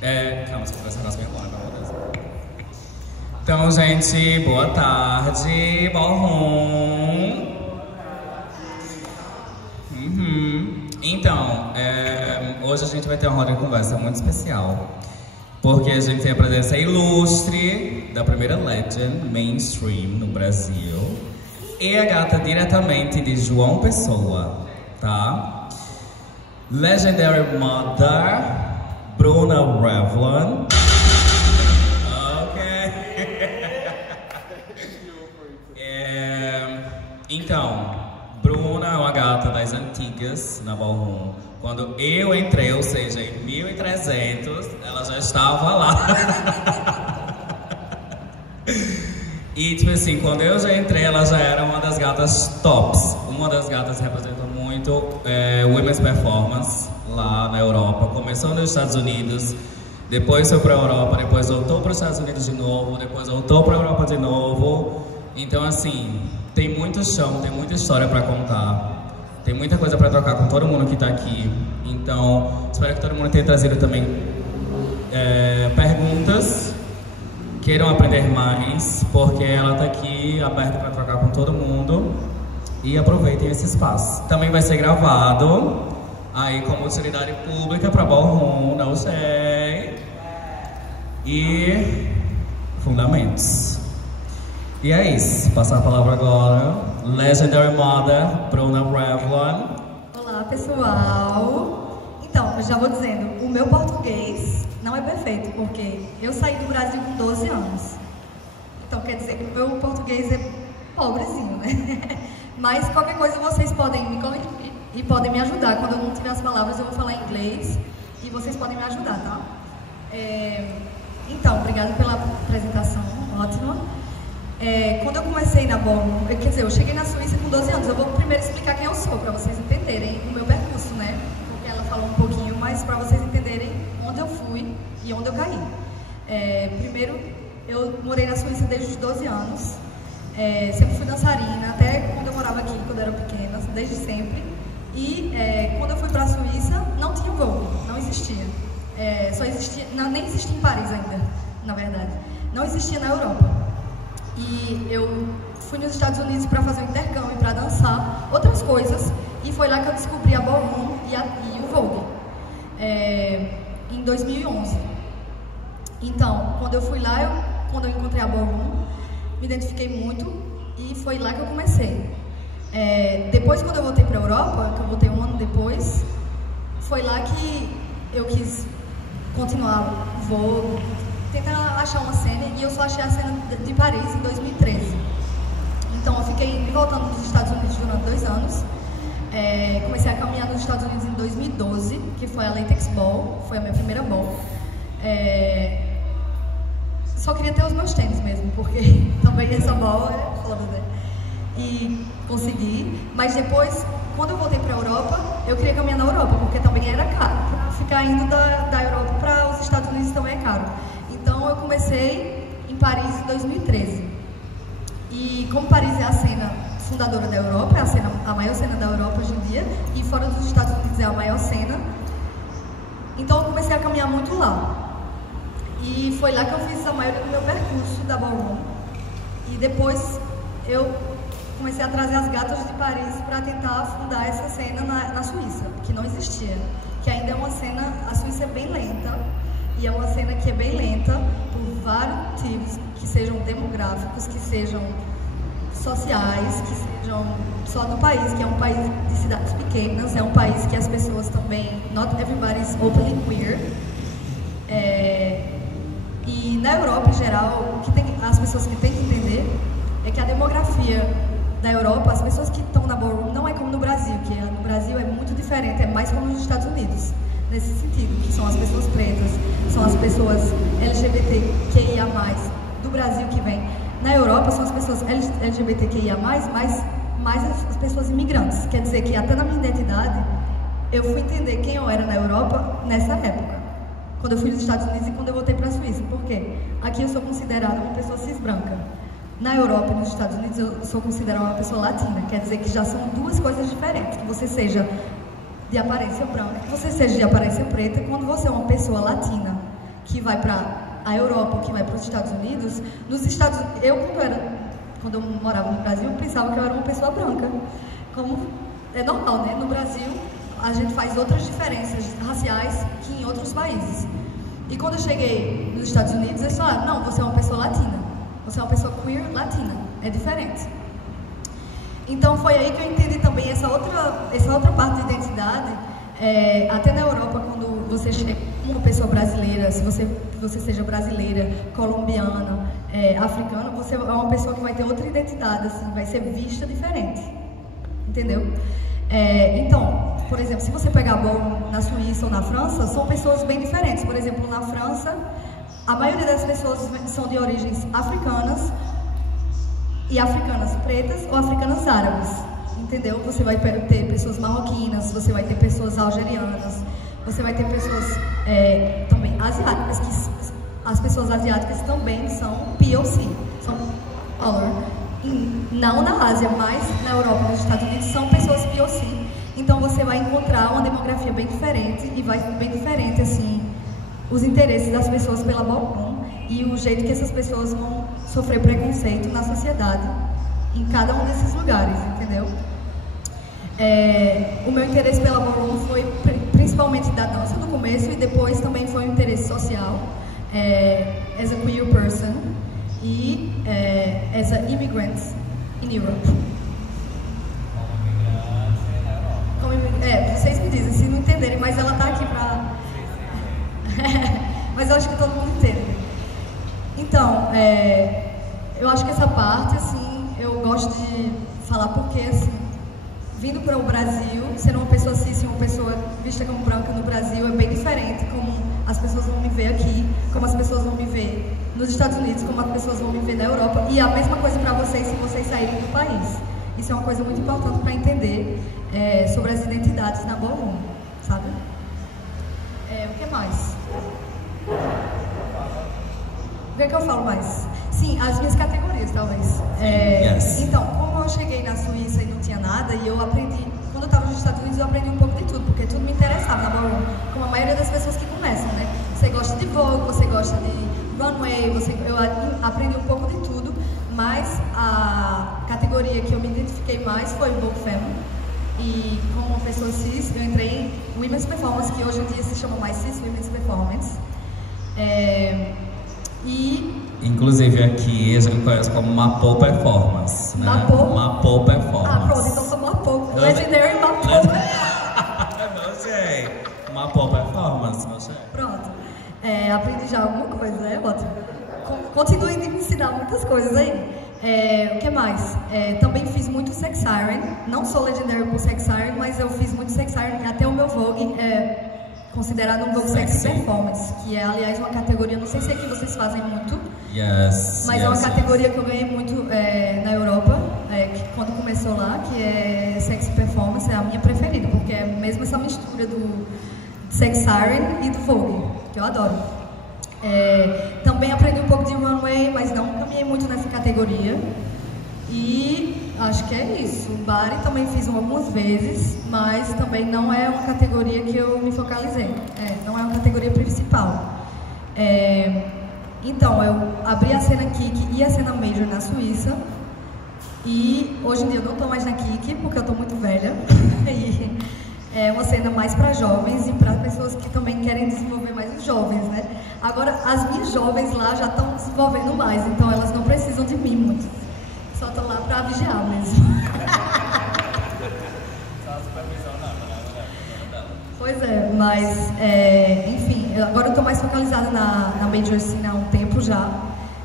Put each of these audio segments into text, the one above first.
Calma, deixa eu conversar com as minhas palavras, meu Deus. Então, gente, boa tarde, ballroom. Então, hoje a gente vai ter uma roda de conversa muito especial, porque a gente tem a presença ilustre da primeira legend mainstream no Brasil e a gata diretamente de João Pessoa, tá? Legendary Mother, Bruna Revlon. Então, Bruna é uma gata das antigas na Ballroom. Quando eu entrei, ou seja, em 1300, ela já estava lá. E tipo assim, quando eu já entrei, ela já era uma das gatas tops. Uma das gatas que representa muito Women's Performance lá na Europa. Começou nos Estados Unidos, depois foi para a Europa, depois voltou para os Estados Unidos de novo, depois voltou para a Europa de novo. Então assim, tem muito chão, tem muita história para contar, tem muita coisa para trocar com todo mundo que está aqui. Então, espero que todo mundo tenha trazido também perguntas, queiram aprender mais, porque ela está aqui aberta para trocar com todo mundo. E aproveitem esse espaço. Também vai ser gravado aí como utilidade pública para Ballroom, não sei. E fundamentos. E é isso, passar a palavra agora. Legendary Mother, Bruna Revlon. Olá, pessoal. Então, eu já vou dizendo, o meu português não é perfeito, porque eu saí do Brasil com 12 anos. Então, quer dizer que o meu português é pobrezinho, né? Mas qualquer coisa vocês podem me corrigir e podem me ajudar. Quando eu não tiver as palavras, eu vou falar em inglês e vocês podem me ajudar, tá? Então, obrigada pela apresentação, ótima. Quando eu comecei na Ballroom, quer dizer, eu cheguei na Suíça com 12 anos. Eu vou primeiro explicar quem eu sou, para vocês entenderem o meu percurso, né? Porque ela falou um pouquinho, mas para vocês entenderem onde eu fui e onde eu caí. Primeiro, eu morei na Suíça desde os 12 anos. Sempre fui dançarina, até quando eu morava aqui, quando eu era pequena, desde sempre. E quando eu fui para a Suíça, não tinha voo, não existia. Só existia, nem existia em Paris ainda, na verdade. Não existia na Europa. E eu fui nos Estados Unidos para fazer um intercâmbio, para dançar, outras coisas. E foi lá que eu descobri a Ballroom e o Vogue, em 2011. Então, quando eu fui lá, quando eu encontrei a Ballroom, me identifiquei muito e foi lá que eu comecei. Depois, quando eu voltei para a Europa, que eu voltei um ano depois, foi lá que eu quis continuar o Vogue, tentar achar uma cena, e eu só achei a cena de Paris em 2013. Então eu fiquei me voltando dos Estados Unidos durante 2 anos. Comecei a caminhar nos Estados Unidos em 2012, que foi a Latex Ball, foi a minha primeira ball. Só queria ter os meus tênis mesmo, porque também essa ball é foda, né? E consegui, mas depois, quando eu voltei para a Europa, eu queria caminhar na Europa, porque também era caro. Ficar indo da Europa para os Estados Unidos também é caro. Então eu comecei em Paris em 2013. E como Paris é a cena fundadora da Europa, é a maior cena da Europa hoje em dia, e fora dos Estados Unidos é a maior cena, então eu comecei a caminhar muito lá. E foi lá que eu fiz a maioria do meu percurso da Ballroom. E depois eu comecei a trazer as gatas de Paris para tentar fundar essa cena na Suíça, que não existia. Que ainda é uma cena, a Suíça é bem lenta, e é uma cena que é bem lenta por vários motivos, que sejam demográficos, que sejam sociais, que sejam só do país, que é um país de cidades pequenas, é um país que as pessoas também, not everybody is openly queer. E na Europa, em geral, as pessoas que têm que entender é que a demografia da Europa, as pessoas que estão na Ballroom, não é como no Brasil, que no Brasil é muito diferente, é mais como nos Estados Unidos, nesse sentido, que são as pessoas pretas, são as pessoas LGBTQIA+, do Brasil que vem. Na Europa são as pessoas LGBTQIA+, mais as pessoas imigrantes. Quer dizer que até na minha identidade, eu fui entender quem eu era na Europa nessa época. Quando eu fui nos Estados Unidos e quando eu voltei para a Suíça. Por quê? Aqui eu sou considerada uma pessoa cis branca. Na Europa e nos Estados Unidos eu sou considerada uma pessoa latina. Quer dizer que já são duas coisas diferentes. Que você seja de aparência branca, que você seja de aparência preta, quando você é uma pessoa latina. que vai para a Europa, que vai para os Estados Unidos, quando eu morava no Brasil, eu pensava que eu era uma pessoa branca. Como é normal, né? No Brasil, a gente faz outras diferenças raciais que em outros países. E quando eu cheguei nos Estados Unidos, eles falaram, não, você é uma pessoa latina. Você é uma pessoa queer latina. É diferente. Então foi aí que eu entendi também essa outra parte de identidade. Até na Europa, quando você chega uma pessoa brasileira, se você seja brasileira, colombiana, africana, você é uma pessoa que vai ter outra identidade, assim, vai ser vista diferente. Entendeu? Então, por exemplo, se você pegar ballroom na Suíça ou na França, são pessoas bem diferentes. Por exemplo, na França, a maioria das pessoas são de origens africanas e africanas pretas ou africanas árabes. Entendeu? Você vai ter pessoas marroquinas, você vai ter pessoas algerianas, você vai ter pessoas também asiáticas, que as pessoas asiáticas também são POC, são color. Não na Ásia, mas na Europa e nos Estados Unidos são pessoas POC. Então você vai encontrar uma demografia bem diferente e vai bem diferente assim os interesses das pessoas pela ballroom e o jeito que essas pessoas vão sofrer preconceito na sociedade em cada um desses lugares, entendeu? O meu interesse pela ballroom foi principalmente da dança no começo e depois também foi um interesse social as a queer person e as a immigrant in Europe. Vocês me dizem, se não entenderem, mas ela tá aqui pra... Mas eu acho que todo mundo entende. Então, eu acho que essa parte, assim, eu gosto de falar porque, assim, vindo para o Brasil, ser uma pessoa cis, uma pessoa vista como branca no Brasil é bem diferente como as pessoas vão me ver aqui, como as pessoas vão me ver nos Estados Unidos, como as pessoas vão me ver na Europa, e a mesma coisa para vocês se vocês saírem do país. Isso é uma coisa muito importante para entender sobre as identidades na ballroom, sabe? O que mais? O que é que eu falo mais? Sim, as minhas categorias, talvez. Yes. Então, como eu cheguei na Suíça e não tinha nada, e eu aprendi, quando eu estava nos Estados Unidos, eu aprendi um pouco de tudo, porque tudo me interessava na ballroom, como a maioria das pessoas que começam, né? Você gosta de Vogue, você gosta de runway, eu aprendi um pouco de tudo, mas a categoria que eu me identifiquei mais foi o Vogue Femme. E como uma pessoa cis, eu entrei em Women's Performance, que hoje em dia se chama mais Cis Women's Performance. Inclusive aqui a gente conhece como Mapô Performance, né? Mapô Performance. Pronto, então sou Mapô. Legendary Mapô. Não sei. Mapô Performance, não sei. Pronto. Aprendi já alguma coisa, ótimo. Continuem de me ensinar muitas coisas aí. O que mais? Também fiz muito Sex Siren. Não sou Legendary por Sex Siren, mas eu fiz muito Sex Siren. Até o meu Vogue considerado um Vogue Sexy Performance, que é, aliás, uma categoria, não sei se aqui vocês fazem muito, mas é uma categoria que eu ganhei muito na Europa, que quando começou lá, que é Sexy Performance, é a minha preferida, porque é mesmo essa mistura do Sex Siren e do Vogue, que eu adoro. Também aprendi um pouco de runway, mas não caminhei muito nessa categoria. E acho que é isso. O Bari também fiz algumas vezes, mas também não é uma categoria que eu me focalizei. Não é uma categoria principal. Então, eu abri a cena Kick e a cena Major na Suíça. E hoje em dia eu não estou mais na Kick, porque eu estou muito velha. E é uma cena mais para jovens e para pessoas que também querem desenvolver mais os jovens, né? Agora, as minhas jovens lá já estão desenvolvendo mais, então elas não precisam de mim muito. Só estou lá para vigiar mesmo. Pois mas, enfim, agora eu estou mais focalizada na Major Scene há um tempo já.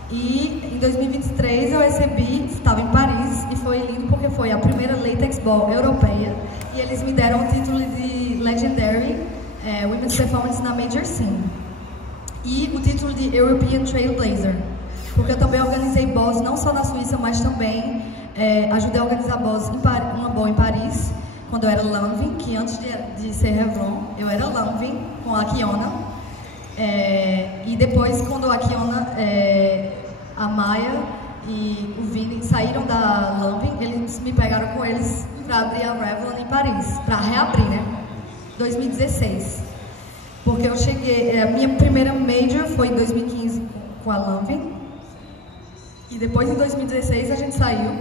E em 2023 eu estava em Paris e foi lindo porque foi a primeira Latex Ball europeia e eles me deram o título de Legendary Women's Performance na Major Scene e o título de European Trailblazer, porque eu também organizei balls não só na Suíça, mas também ajudei a organizar balls uma ball em Paris, quando eu era Lanvin, que antes de ser Revlon, eu era Lanvin com a Kiona. E depois, quando a Kiona, a Maia e o Vini saíram da Lanvin, eles me pegaram com eles para abrir a Revlon em Paris, para reabrir, né? 2016. Porque eu cheguei, a minha primeira major foi em 2015 com a Lamb, e depois em 2016 a gente saiu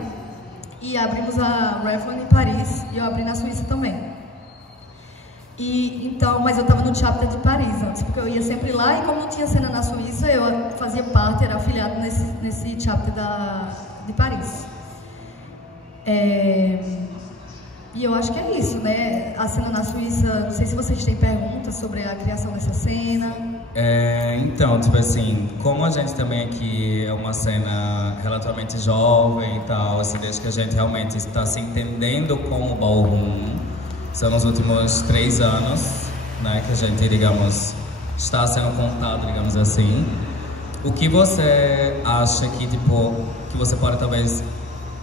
e abrimos a Revlon em Paris, e eu abri na Suíça também. Então, mas eu estava no chapter de Paris antes, porque eu ia sempre lá, e como não tinha cena na Suíça, eu fazia parte, era afiliado nesse chapter de Paris. E eu acho que é isso, né? A cena na Suíça, não sei se vocês têm perguntas sobre a criação dessa cena. Então, tipo assim, como a gente também aqui é uma cena relativamente jovem e tal, assim, desde que a gente realmente está se entendendo como ballroom, são nos últimos 3 anos, né, que a gente, digamos, está sendo contado, digamos assim. O que você acha que, tipo, que você pode talvez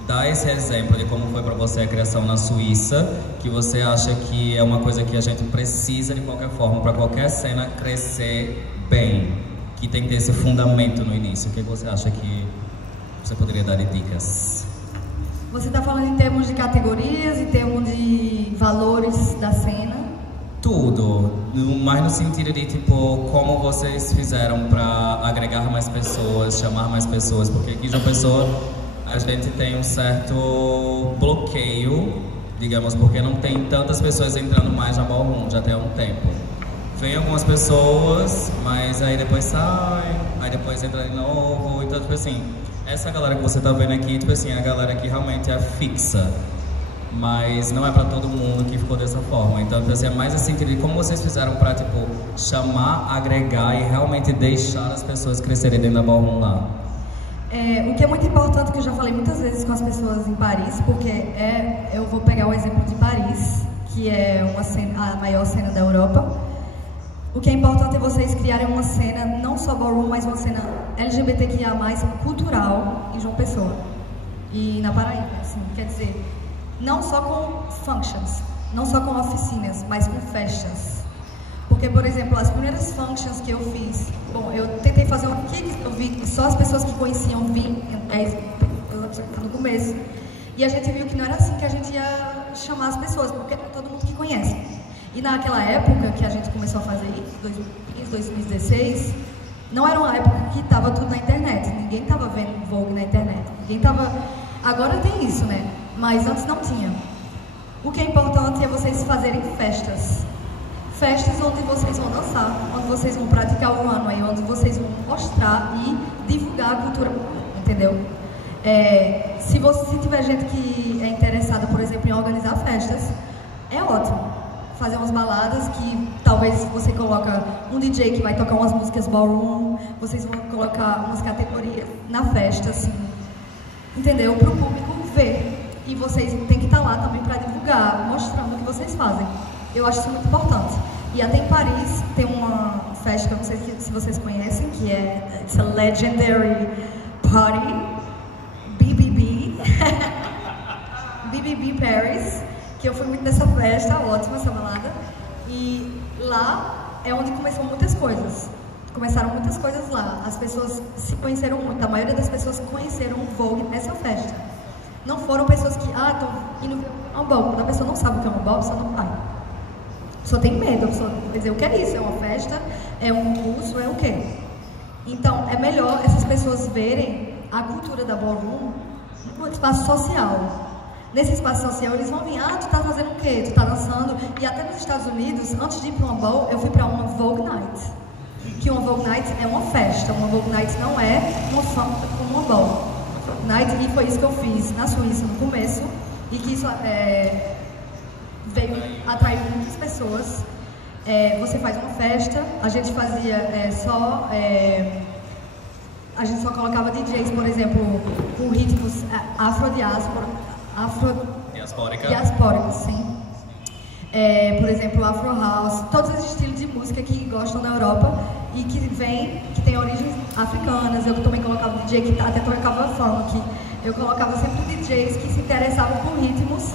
dar esse exemplo de como foi para você a criação na Suíça, que você acha que é uma coisa que a gente precisa de qualquer forma para qualquer cena crescer bem, que tem que ter esse fundamento no início? O que você acha que você poderia dar de dicas? Você está falando em termos de categorias, em termos de valores da cena? Tudo, mais no sentido de, tipo, como vocês fizeram para agregar mais pessoas, chamar mais pessoas, porque aqui em João Pessoa a gente tem um certo bloqueio, digamos, porque não tem tantas pessoas entrando mais na ballroom já tem um tempo. Vem algumas pessoas, mas aí depois saem, aí depois entra de novo, então, tipo assim, essa galera que você tá vendo aqui, tipo assim, é a galera que realmente é fixa, mas não é pra todo mundo que ficou dessa forma. Então, tipo assim, é mais assim, de como vocês fizeram pra, tipo, chamar, agregar e realmente deixar as pessoas crescerem dentro da ballroom lá. O que é muito importante, que eu já falei muitas vezes com as pessoas em Paris, porque eu vou pegar o exemplo de Paris, que é a maior cena da Europa. O que é importante é vocês criarem uma cena, não só ballroom, mas uma cena LGBTQIA+, cultural em João Pessoa e na Paraíba, assim, quer dizer, não só com functions, não só com oficinas, mas com festas. Porque, por exemplo, as primeiras functions que eu fiz, bom, eu tentei fazer um que eu vi que só as pessoas que conheciam vinham no começo, e a gente viu que não era assim que a gente ia chamar as pessoas, porque não é todo mundo que conhece. E naquela época que a gente começou a fazer isso, 2015, 2016, não era uma época que estava tudo na internet, ninguém estava vendo Vogue na internet, ninguém estava... Agora tem isso, né? Mas antes não tinha. O que é importante é vocês fazerem festas. Festas onde vocês vão dançar, onde vocês vão praticar o runway, onde vocês vão mostrar e divulgar a cultura, entendeu? Se tiver gente que é interessada, por exemplo, em organizar festas, é ótimo. Fazer umas baladas que talvez você coloca um DJ que vai tocar umas músicas ballroom, vocês vão colocar umas categorias na festa, assim, entendeu? Para o público ver. E vocês têm que estar lá também para divulgar, mostrando o que vocês fazem. Eu acho isso muito importante. E até em Paris tem uma festa que eu não sei se vocês conhecem, que é It's a Legendary Party, BBB, BBB Paris, que eu fui muito nessa festa, ótima essa balada, e lá é onde começou muitas coisas. Começaram muitas coisas lá, as pessoas se conheceram muito, a maioria das pessoas conheceram o Vogue nessa festa. Não foram pessoas que, estão indo ver um ball. Quando a pessoa não sabe o que é um ball, a pessoa não vai. A pessoa tem medo, a pessoa vai dizer, o que é isso? É uma festa? É um curso? É o quê? Então, é melhor essas pessoas verem a cultura da ballroom no espaço social. Nesse espaço social, eles vão vir, tu tá fazendo o quê? Tu tá dançando? E até nos Estados Unidos, antes de ir para uma ball, eu fui para uma Vogue Night. Que uma Vogue Night é uma festa, uma Vogue Night não é uma fama como uma ball. Night, e foi isso que eu fiz na Suíça no começo, e que isso veio atrair muitas pessoas. Você faz uma festa, a gente fazia a gente só colocava DJs, por exemplo, com ritmos afrodiaspóricos, sim. Por exemplo, Afro House, todos os estilos de música que gostam da Europa e que tem origens africanas. Eu também colocava DJ que até tocava funk. Eu colocava sempre DJs que se interessavam por ritmos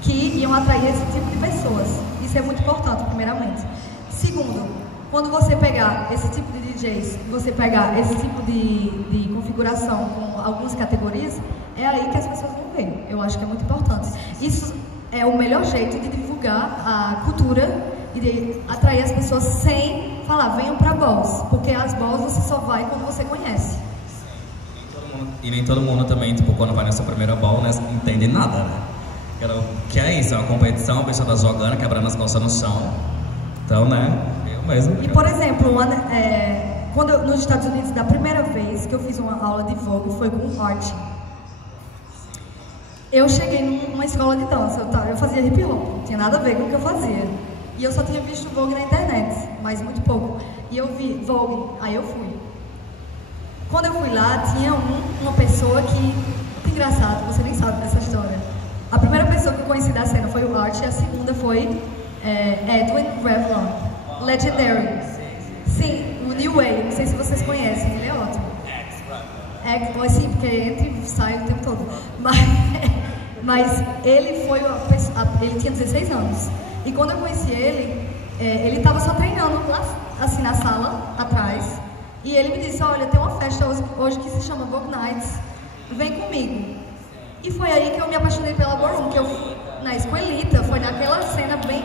que iam atrair esse tipo de pessoas. Isso é muito importante, primeiramente. Segundo, quando você pegar esse tipo de DJs, você pegar esse tipo de configuração com algumas categorias, é aí que as pessoas vão ver. Eu acho que é muito importante. Isso é o melhor jeito de divulgar a cultura e de atrair as pessoas sem falar, venham pra balls, porque as balls você só vai quando você conhece. E nem todo mundo também, tipo, quando vai nessa primeira ball, né, entende nada, né? Que é isso, é uma competição, a pessoa tá jogando, quebrando as costas no chão. Então, né, eu mesmo. E, por exemplo, quando nos Estados Unidos, da primeira vez que eu fiz uma aula de Vogue, foi com o Art. Eu cheguei numa escola de dança, eu fazia hip hop, não tinha nada a ver com o que eu fazia. E eu só tinha visto Vogue na internet, mas muito pouco. E eu vi Vogue, aí eu fui. Quando eu fui lá, tinha uma pessoa que... Muito engraçado, você nem sabe dessa história. A primeira pessoa que eu conheci da cena foi o Art, e a segunda foi Edwin Revlon, Legendary. Sim, o New Way, não sei se vocês conhecem, ele é ótimo. Sim, porque entra e sai o tempo todo. Mas ele foi ele tinha 16 anos. E quando eu conheci ele, ele estava só treinando lá, assim, na sala, atrás. E ele me disse, olha, tem uma festa hoje que se chama Vogue Nights, vem comigo. E foi aí que eu me apaixonei pela ballroom, que eu fui na escoelita, foi naquela cena bem...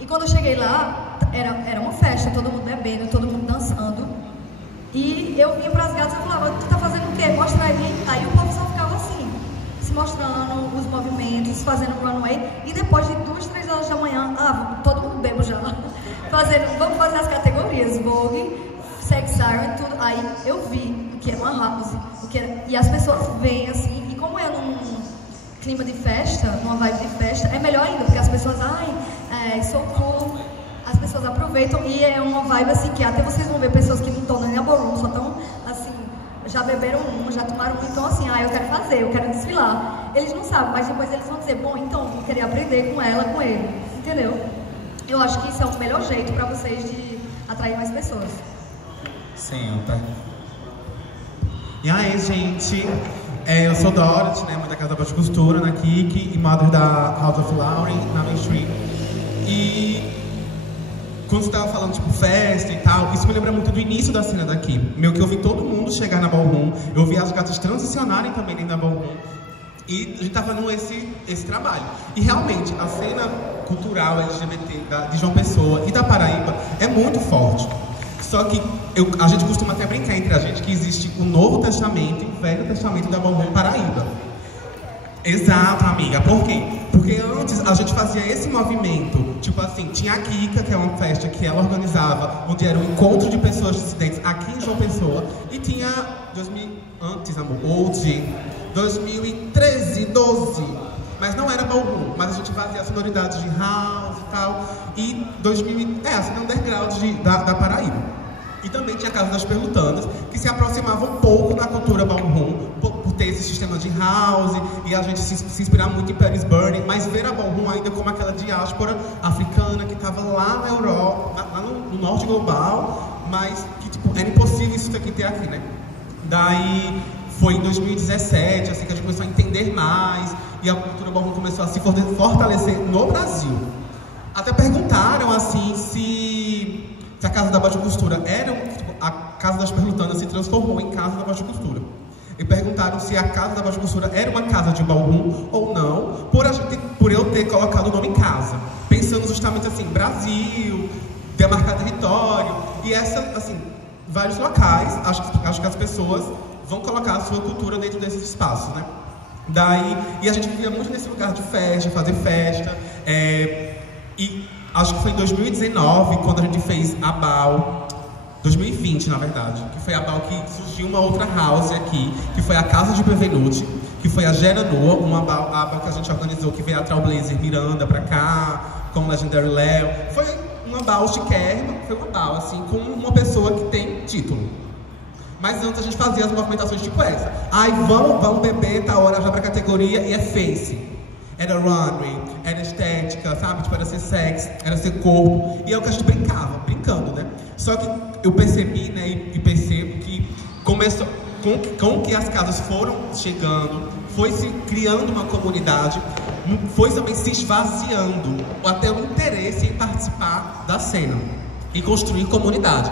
E quando eu cheguei lá, era uma festa, todo mundo bebendo, todo mundo dançando. E eu vinha para as gatas e falava, tu tá fazendo o quê? Mostra aí. Aí o povo só ficava assim, se mostrando os movimentos, fazendo runway. E depois de 2, 3 horas da manhã, todo mundo bebo já. Vamos fazer as categorias, Vogue, Sex Siren, tudo. Aí eu vi o que era uma house, e as pessoas veem assim, e como é num clima de festa, numa vibe de festa, é melhor ainda, porque as pessoas, sou cool, as pessoas aproveitam, e é uma vibe assim, que até vocês vão ver pessoas que não estão nem na ballroom, só estão assim, já beberam já tomaram então assim, eu quero fazer, eu quero desfilar. Eles não sabem, mas depois eles vão dizer, bom, então, vou querer aprender com ela, com ele, entendeu? Eu acho que isso é o melhor jeito para vocês de atrair mais pessoas. Sim, tá. E aí, gente, eu sou Dorothy, né, mãe da Casa da Baixa Costura, na Kiki, e mother da House of Lauren, na Main Street. E quando você estava falando, tipo, festa e tal, isso me lembra muito do início da cena daqui. Meio que eu vi todo mundo chegar na ballroom, eu vi as gatas transicionarem também dentro da ballroom. E a gente estava fazendo esse trabalho. E realmente, a cena cultural LGBT de João Pessoa e da Paraíba é muito forte. Só que a gente costuma até brincar entre a gente que existe o Novo Testamento e o Velho Testamento da ballroom Paraíba. Exato, amiga. Por quê? Porque antes a gente fazia esse movimento. Tipo assim, tinha a Kika, que é uma festa que ela organizava, onde era um encontro de pessoas dissidentes aqui em João Pessoa. E tinha, antes, amor, hoje, 2013, 12. Mas não era ballroom, mas a gente fazia as sonoridades de house e tal. E assim, underground da Paraíba. E também tinha a Casa das Perlutanas, que se aproximava um pouco da cultura ballroom, por ter esse sistema de house, e a gente se inspirar muito em Paris Burning, mas ver a ballroom ainda como aquela diáspora africana que estava lá na Europa, lá no norte global, mas que, tipo, era impossível isso aqui ter aqui, né? Daí foi em 2017, assim, que a gente começou a entender mais, e a cultura ballroom começou a se fortalecer no Brasil. Até perguntaram, assim, se a Casa da Baixa Costura a Casa das Perlutanas se transformou em Casa da Baixa Costura. E perguntaram se a Casa da Baixa Costura era uma casa de ballroom ou não, por eu ter colocado o nome casa. Pensando justamente assim, Brasil, demarcar território, e vários locais, acho que as pessoas vão colocar a sua cultura dentro desses espaços, né? E a gente vivia muito nesse lugar de festa, fazer festa, e acho que foi em 2019, quando a gente fez a BAL, 2020 na verdade, que foi a BAL que surgiu uma outra house aqui, que foi a Casa de Benvenuti, que foi a Gera Nua, a BAL que a gente organizou, que veio a Trailblazer Miranda pra cá, com o Legendary Léo. Foi uma BAL chiquérrima, foi uma BAL assim, com uma pessoa que tem título. Mas antes a gente fazia as movimentações tipo essa. Vamos beber, tá hora já pra categoria, e é face. Era runway, era estética, sabe? Tipo, era ser sexo, era ser corpo. E é o que a gente brincando, né? Só que eu percebi, né, e percebo que começou, com que as casas foram chegando, foi se criando uma comunidade, foi também se esvaziando, até o interesse em participar da cena e construir comunidade.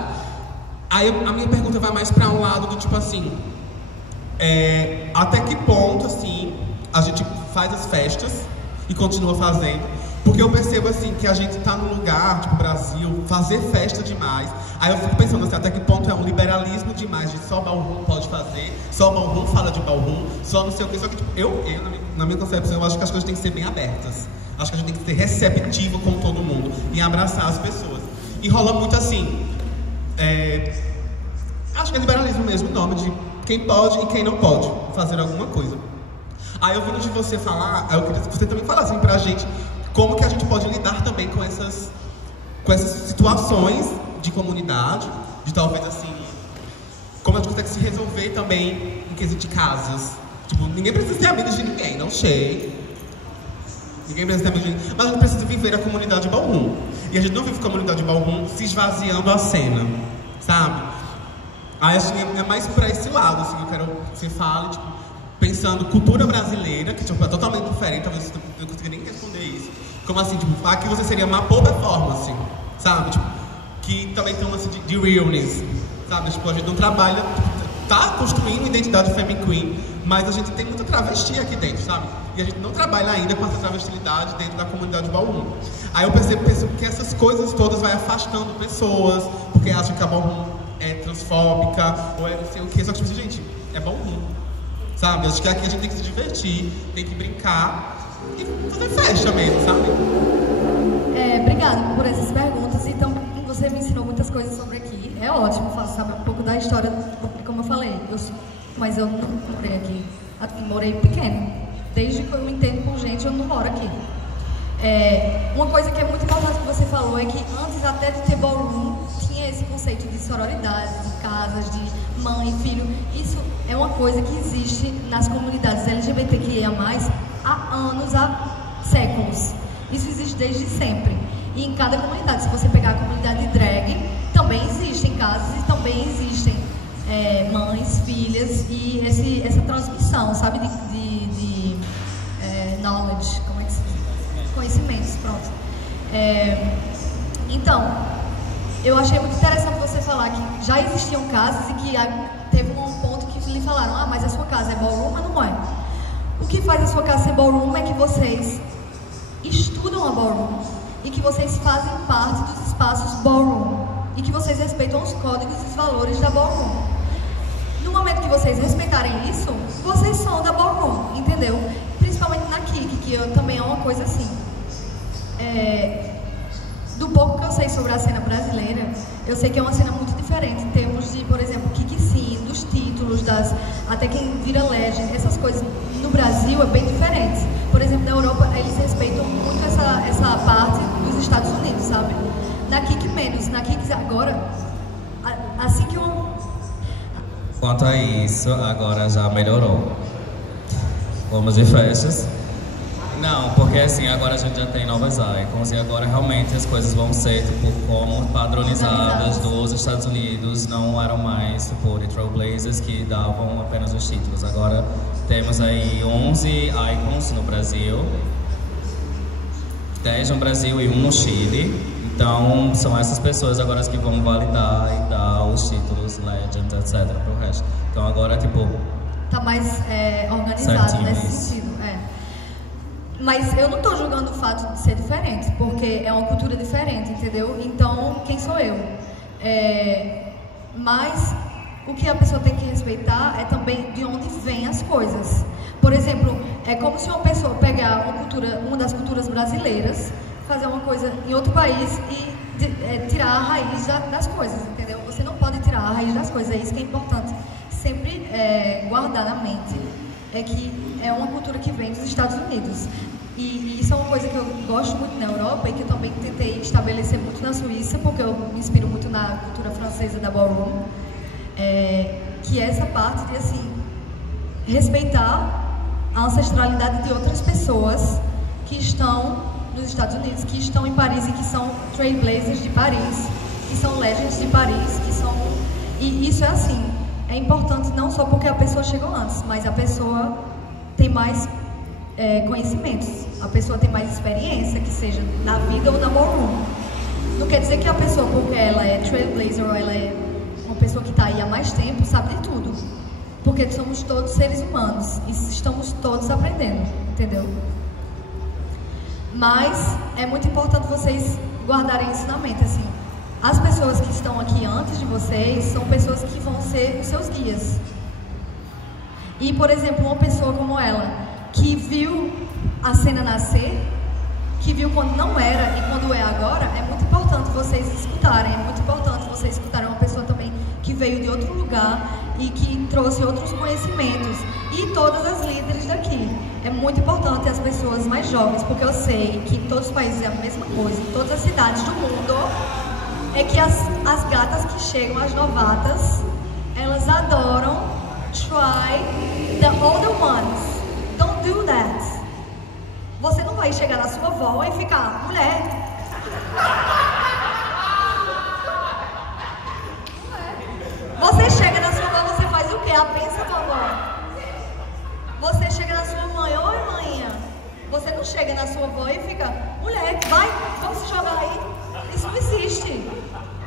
Aí a minha pergunta vai mais para um lado do tipo assim, até que ponto, assim, a gente faz as festas e continua fazendo, Porque eu percebo assim que a gente tá num lugar, tipo Brasil, fazer festa demais. Aí eu fico pensando assim, até que ponto é um liberalismo demais, de só ballroom pode fazer, só ballroom fala de ballroom, só não sei o que. Só que tipo, na minha concepção, eu acho que as coisas têm que ser bem abertas. Acho que a gente tem que ser receptivo com todo mundo e abraçar as pessoas. E rola muito assim, acho que é liberalismo mesmo, o nome de quem pode e quem não pode fazer alguma coisa. Aí ouvindo de você falar, eu queria que você também falasse pra gente como que a gente pode lidar também com essas situações de comunidade, de talvez assim, como a gente consegue se resolver também em quesito de casas. Tipo, ninguém precisa ser amigo de ninguém, não sei. Ninguém precisa ter amigo de ninguém, mas a gente precisa viver a comunidade ballroom. E a gente não vive a comunidade ballroom se esvaziando a cena, sabe? Aí acho que é mais pra esse lado, assim, que eu quero que você fale, tipo, pensando cultura brasileira, que tipo, é totalmente diferente, talvez você não consiga nem responder isso. Como assim, tipo, aqui você seria uma boa performance, sabe? Tipo, que também tem um lance de realness, sabe? Tipo, a gente não trabalha, tá construindo identidade femme queen, mas a gente tem muita travesti aqui dentro, sabe? E a gente não trabalha ainda com essa travestilidade dentro da comunidade ballroom. Aí eu percebo que essas coisas todas vai afastando pessoas, porque acham que a ballroom é transfóbica, ou é não sei o que, só que tipo, gente, é ballroom, sabe? Acho que aqui a gente tem que se divertir, tem que brincar e fazer festa mesmo, sabe? Obrigada por essas perguntas. Então, você me ensinou muitas coisas sobre aqui. É ótimo saber um pouco da história, porque como eu falei, mas eu não morei aqui. Morei pequeno. Desde que eu me entendo por gente, eu não moro aqui. Uma coisa que é muito importante que você falou é que antes até de ter ballroom, tinha esse conceito de sororidade, de casas, de mãe e filho. Isso é uma coisa que existe nas comunidades LGBTQIA+, há anos, há séculos. Isso existe desde sempre. E em cada comunidade, se você pegar a comunidade drag, também existem casas e também existem mães, filhas e essa transmissão, sabe, de knowledge, como é que se diz? Conhecimentos, pronto. Então, eu achei muito interessante você falar que já existiam casas e que teve um ponto que lhe falaram, mas a sua casa é ballroom, mas não é. O que faz a sua casa ser ballroom é que vocês estudam a ballroom e que vocês fazem parte dos espaços ballroom e que vocês respeitam os códigos e os valores da ballroom. No momento que vocês respeitarem isso, vocês são da ballroom, entendeu? Principalmente na Kiki, que também é uma coisa assim. Do pouco que eu sei sobre a cena brasileira, eu sei que é uma cena muito diferente em termos de, por exemplo, Kiki Sim, dos títulos, até quem vira legend, essas coisas no Brasil é bem diferente. Por exemplo, na Europa, eles respeitam muito essa parte dos Estados Unidos, sabe? Na Kiki menos, na Kiki agora, assim que Quanto a isso, agora já melhorou. Vamos de festas. Não, porque assim, agora a gente já tem novas icons e agora realmente as coisas vão ser tipo, como padronizadas dos Estados Unidos, não eram mais tipo, trailblazers que davam apenas os títulos. Agora temos aí 11 icons no Brasil, 10 no Brasil e 1 no Chile. Então são essas pessoas agora que vão validar e dar os títulos, Legend, etc. pro resto. Então agora tipo... Tá mais organizado nesse sentido, Mas eu não tô julgando o fato de ser diferente, porque é uma cultura diferente, entendeu? Então, quem sou eu? Mas o que a pessoa tem que respeitar é também de onde vêm as coisas. Por exemplo, é como se uma pessoa pegar uma das culturas brasileiras, fazer uma coisa em outro país e tirar a raiz das coisas, entendeu? Você não pode tirar a raiz das coisas, é isso que é importante sempre guardar na mente. É que é uma cultura que vem dos Estados Unidos. E isso é uma coisa que eu gosto muito na Europa e que eu também tentei estabelecer muito na Suíça, porque eu me inspiro muito na cultura francesa da ballroom, que é essa parte de, assim, respeitar a ancestralidade de outras pessoas que estão nos Estados Unidos, que estão em Paris e que são trailblazers de Paris, que são legends de Paris, que são... E isso é assim, é importante não só porque a pessoa chegou antes, mas a pessoa tem mais conhecimentos, a pessoa tem mais experiência, que seja na vida ou na ballroom. Não quer dizer que a pessoa, porque ela é trailblazer ou ela é uma pessoa que está aí há mais tempo, sabe de tudo. Porque somos todos seres humanos e estamos todos aprendendo, entendeu? Mas é muito importante vocês guardarem isso na mente, assim. As pessoas que estão aqui antes de vocês são pessoas que vão ser os seus guias. E, por exemplo, uma pessoa como ela, que viu a cena nascer, que viu quando não era e quando é agora, é muito importante vocês escutarem, é muito importante vocês escutarem uma pessoa também que veio de outro lugar e que trouxe outros conhecimentos. E todas as líderes daqui. É muito importante as pessoas mais jovens, porque eu sei que em todos os países é a mesma coisa, em todas as cidades do mundo, é que as gatas que chegam, as novatas, elas adoram try the older ones. Don't do that. Você não vai chegar na sua avó e ficar, mulher. Você chega na sua avó, você faz o quê? A benção, vovó. Você chega na sua mãe, oi mãinha. Você não chega na sua avó e fica, mulher, vai, vamos se jogar aí. Isso não existe.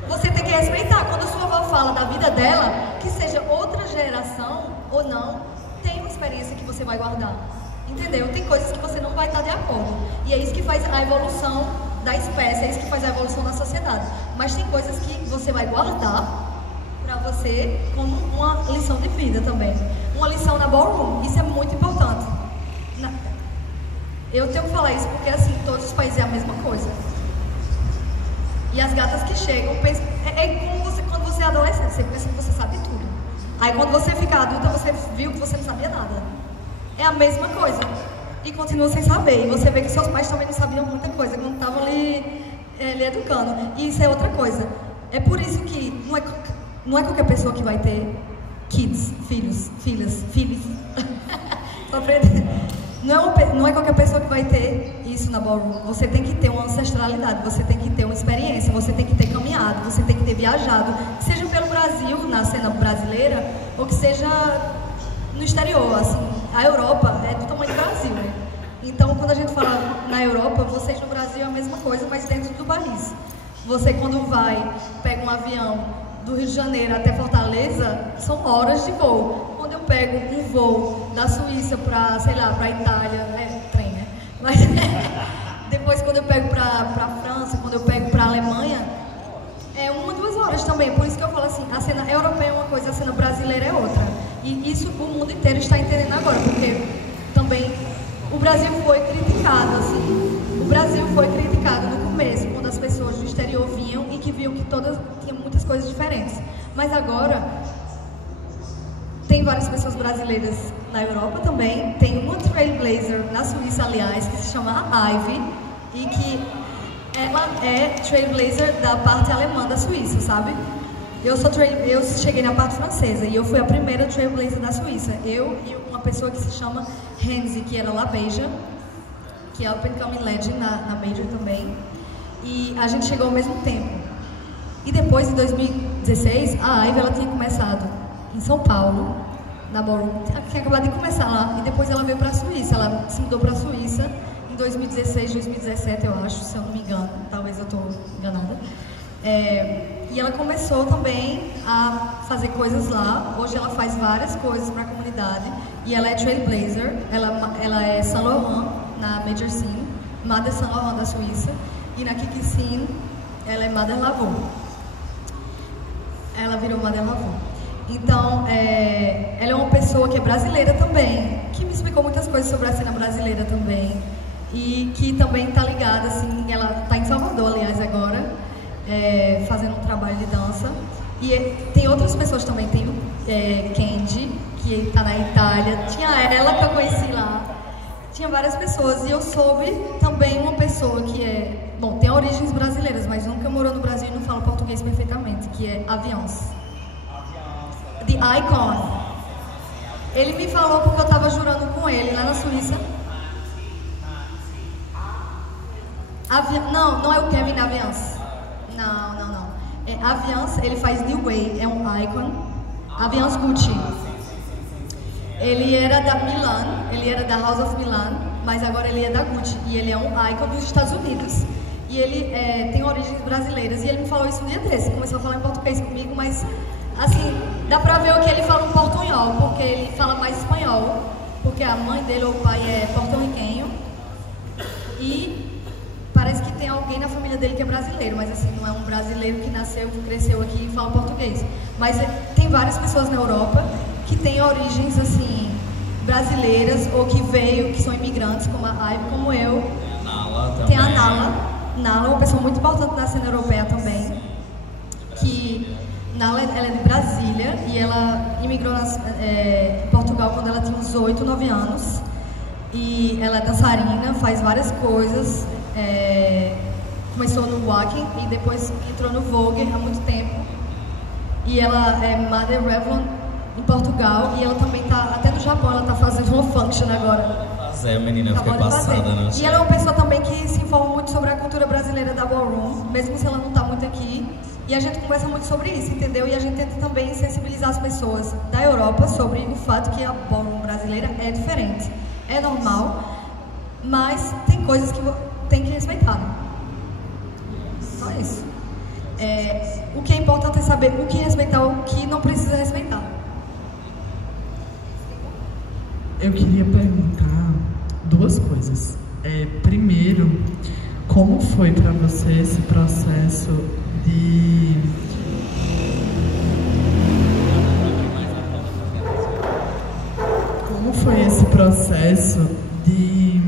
Você tem que respeitar. Quando a sua avó fala da vida dela, que seja outra geração ou não, tem uma experiência que você vai guardar. Entendeu? Tem coisas que você não vai estar de acordo. E é isso que faz a evolução da espécie, é isso que faz a evolução da sociedade. Mas tem coisas que você vai guardar para você como uma lição de vida também. Uma lição na ballroom, isso é muito importante. Eu tenho que falar isso porque assim, todos os países é a mesma coisa. E as gatas que chegam, pensam, como você, quando você é adolescente, você pensa que você sabe tudo. Aí quando você fica adulta, você viu que você não sabia nada. É a mesma coisa. E continua sem saber. E você vê que seus pais também não sabiam muita coisa quando estavam lhe educando. E isso é outra coisa. É por isso que não é qualquer pessoa que vai ter kids, filhos. Só aprender. Não é qualquer pessoa que vai ter isso na ballroom. Você tem que ter uma ancestralidade, você tem que ter uma experiência, você tem que ter caminhado, você tem que ter viajado, seja pelo Brasil, na cena brasileira, ou que seja no exterior, assim. A Europa é do tamanho do Brasil, né? Então, quando a gente fala na Europa, vocês no Brasil é a mesma coisa, mas dentro do país. Você, quando pega um avião do Rio de Janeiro até Fortaleza, são horas de voo. Quando eu pego um voo da Suíça para, sei lá, para Itália, trem, né? Mas depois, quando eu pego para França, quando eu pego para Alemanha, é 1 ou 2 horas também. Por isso que eu falo assim, a cena europeia é uma coisa, a cena brasileira é outra. E isso o mundo inteiro está entendendo agora, porque também o Brasil foi criticado, assim. O Brasil foi criticado no começo, quando as pessoas do exterior vinham e que viam que tinham muitas coisas diferentes. Mas agora, tem várias pessoas brasileiras na Europa também. Tem uma trailblazer na Suíça, aliás, que se chama Ivy, e que ela é trailblazer da parte alemã da Suíça, sabe? Eu cheguei na parte francesa e eu fui a primeira trailblazer da Suíça. Eu e uma pessoa que se chama Renzi, que era La Beija, que é Open Coming Legend na Major também. E a gente chegou ao mesmo tempo. E depois, em 2016, a Ivy ela tinha começado em São Paulo, na ballroom. Tinha acabado de começar lá. E depois ela veio para a Suíça. Ela se mudou para a Suíça em 2016, 2017, eu acho, se eu não me engano. Talvez eu estou enganada. E ela começou também a fazer coisas lá. Hoje ela faz várias coisas para a comunidade. E ela é trailblazer. Ela é Saint Laurent na Major Scene, Mother Saint Laurent da Suíça. E na Kiki Scene, ela é Mother Lavaux. Ela virou Mother Lavaux. Então, ela é uma pessoa que é brasileira também, que me explicou muitas coisas sobre a cena brasileira também. E que também está ligada, assim, ela está em Salvador, aliás, agora, fazendo um trabalho de dança. E tem outras pessoas também, tem o Kendi, que está na Itália, tinha ela que eu conheci lá, tinha várias pessoas. E eu soube também uma pessoa que tem origens brasileiras, mas nunca morou no Brasil e não fala português perfeitamente, que é Aviance. The Icon. Ele me falou porque eu estava jurando com ele lá na Suíça. Não é o Kevin Aviance. Não. É Aviance, ele faz New Way, é um icon. Aviance Gucci. Ele era da Milan, ele era da House of Milan, mas agora ele é da Gucci. E ele é um icon dos Estados Unidos. E ele tem origens brasileiras. E ele me falou isso um dia desse. Começou a falar em português comigo, mas assim, dá pra ver o que ele fala um portunhol, porque ele fala mais espanhol, porque a mãe dele ou o pai é porto-riquenho. E que tem alguém na família dele que é brasileiro, mas assim, não é um brasileiro que nasceu, que cresceu aqui e fala português. Mas tem várias pessoas na Europa que têm origens, assim, brasileiras ou que veio, que são imigrantes, como a Ivy, como eu. Tem a Nala também. Tem a Nala. Nala é uma pessoa muito importante na cena europeia também. Que Nala, ela é de Brasília e ela imigrou em Portugal quando ela tinha uns 8, 9 anos. E ela é dançarina, faz várias coisas. Começou no Wacken e depois entrou no Vogue há muito tempo. E ela é Mother Revlon em Portugal e ela também tá, até no Japão, ela tá fazendo uma function agora. A menina, eu fiquei passada, né? E ela é uma pessoa também que se informa muito sobre a cultura brasileira da ballroom, mesmo se ela não tá muito aqui. E a gente conversa muito sobre isso, entendeu? E a gente tenta também sensibilizar as pessoas da Europa sobre o fato que a ballroom brasileira é diferente. É normal, mas tem coisas que tem que respeitar. Só isso. O que é importante é saber o que respeitar e o que não precisa respeitar. Eu queria perguntar 2 coisas. Primeiro, como foi para você esse processo de... Como foi esse processo de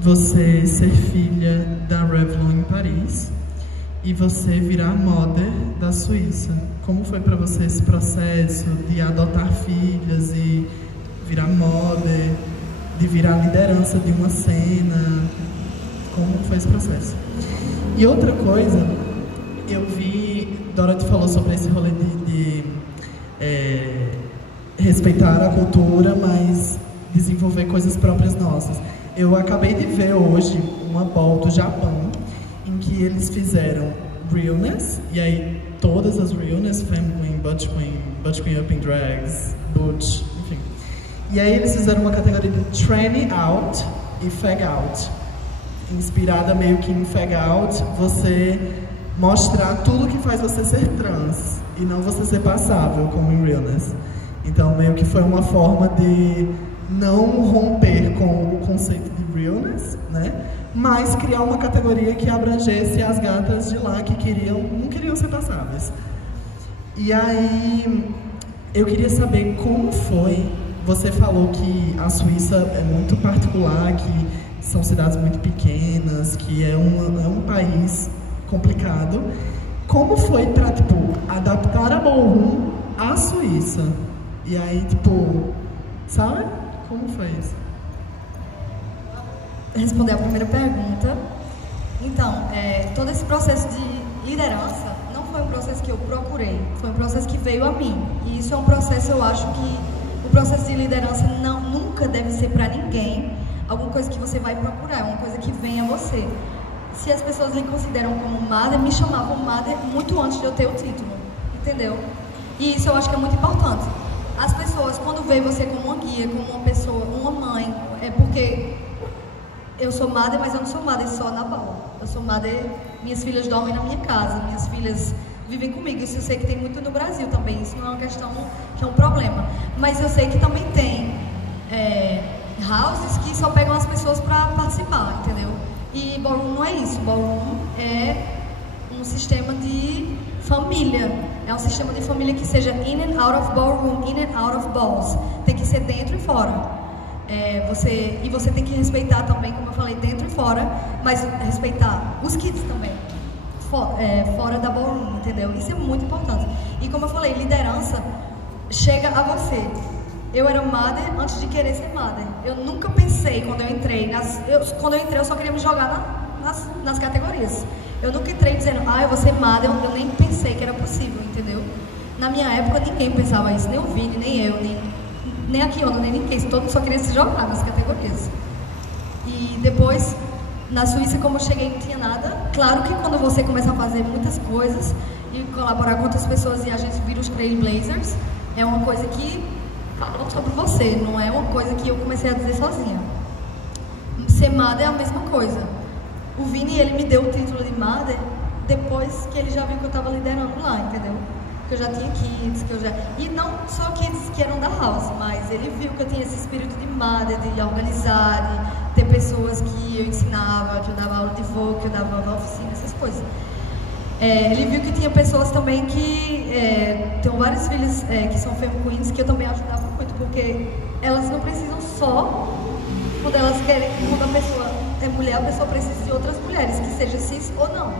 você ser filha da Revlon em Paris e você virar model da Suíça? Como foi para você esse processo de adotar filhas e virar model, de virar liderança de uma cena? Como foi esse processo? E outra coisa, eu vi, Dorothy falou sobre esse rolê de respeitar a cultura, mas desenvolver coisas próprias nossas. Eu acabei de ver hoje uma ball do Japão, em que eles fizeram realness, e aí todas as realness, Femme Queen, Butch Queen Up in Drags, Butch, enfim. E aí eles fizeram uma categoria de Tranny Out e Fag Out. Inspirada meio que em Fag Out, você mostrar tudo que faz você ser trans e não você ser passável, como em realness. Então meio que foi uma forma de não romper com o conceito de realness, né? Mas criar uma categoria que abrangesse as gatas de lá que não queriam ser passáveis. E aí eu queria saber como foi. Você falou que a Suíça é muito particular, que são cidades muito pequenas, que é um país complicado. Como foi para, tipo, adaptar a ballroom à Suíça? E aí, tipo, sabe? Como foi isso? Responder a primeira pergunta. Então, todo esse processo de liderança não foi um processo que eu procurei, foi um processo que veio a mim. E isso é um processo, eu acho que o processo de liderança nunca deve ser para ninguém alguma coisa que você vai procurar, é uma coisa que vem a você. Se as pessoas me consideram como mother, me chamavam mother muito antes de eu ter o título, entendeu? E isso eu acho que é muito importante. As pessoas, quando veem você como uma guia, como uma pessoa, uma mãe, é porque eu sou mother, mas eu não sou mother só na bala. Eu sou mother, minhas filhas dormem na minha casa, minhas filhas vivem comigo. Isso eu sei que tem muito no Brasil também, isso não é uma questão que é um problema. Mas eu sei que também tem houses que só pegam as pessoas para participar, entendeu? E ballroom não é isso, ballroom é um sistema de família, é um sistema de família que seja in and out of ballroom, in and out of balls, tem que ser dentro e fora. Você tem que respeitar também, como eu falei, dentro e fora, mas respeitar os kids também, fora da ballroom, entendeu? Isso é muito importante. E como eu falei, liderança chega a você. Eu era mother antes de querer ser mother. Eu nunca pensei, quando eu entrei, eu só queria me jogar nas categorias. Eu nunca entrei dizendo, eu vou ser mother, eu nem pensei que era possível, entendeu? Na minha época, ninguém pensava isso, nem o Vini, nem eu, nem a Kiona, nem ninguém. Todo mundo só queria se jogar nas categorias. E depois, na Suíça, como eu cheguei, não tinha nada. Claro que quando você começa a fazer muitas coisas e colaborar com outras pessoas e a gente vira os Trailblazers, é uma coisa que fala sobre você, não é uma coisa que eu comecei a dizer sozinha. Ser mother é a mesma coisa. O Vini, ele me deu o título de mother depois que ele já viu que eu estava liderando lá, entendeu? Que eu já tinha kids, E não só kids que eram da house, mas ele viu que eu tinha esse espírito de mother, de organizar, de ter pessoas que eu ensinava, que eu dava aula de voo, que eu dava oficina, essas coisas. Ele viu que tinha pessoas também que tem várias filhas que são femme queens, que eu também ajudava muito, porque elas não precisam só quando elas querem, quando a pessoa é mulher, a pessoa precisa de outras mulheres, que seja cis ou não.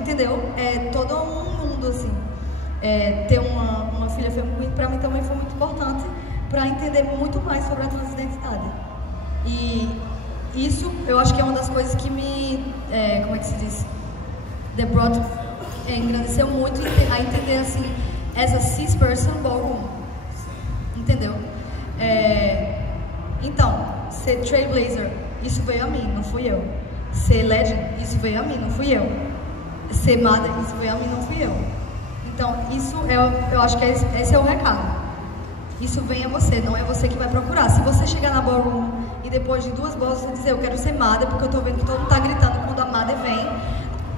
Entendeu? É todo um mundo, assim. Ter uma filha femme queen, pra mim também foi muito importante, para entender muito mais sobre a transidentidade. E isso, eu acho que é uma das coisas que me, como é que se diz? The Broad engrandeceu muito a entender assim, as a cis person ballroom, entendeu? Então, ser trailblazer, isso veio a mim, não fui eu. Ser legend, isso veio a mim, não fui eu. Ser mother, isso veio a mim, não fui eu. Então, isso eu acho que esse é o recado. Isso vem a você, não é você que vai procurar. Se você chegar na ballroom e depois de 2 bolsas você dizer eu quero ser mother, porque eu tô vendo que todo mundo tá gritando quando a mother vem.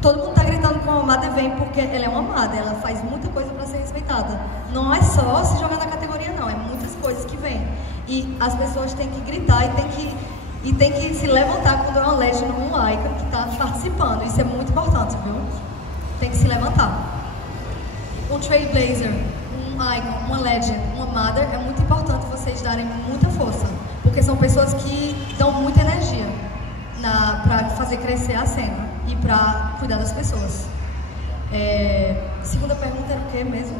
Todo mundo está gritando que uma mother vem porque ela é uma mother, ela faz muita coisa para ser respeitada. Não é só se jogar na categoria, não, é muitas coisas que vêm. E as pessoas têm que gritar e tem que se levantar quando é uma legend, um icon que está participando. Isso é muito importante, viu? Tem que se levantar. Um trailblazer, um icon, uma legend, uma mother, é muito importante vocês darem muita força, porque são pessoas que dão muita energia para fazer crescer a cena e para cuidar das pessoas. Segunda pergunta era o que mesmo?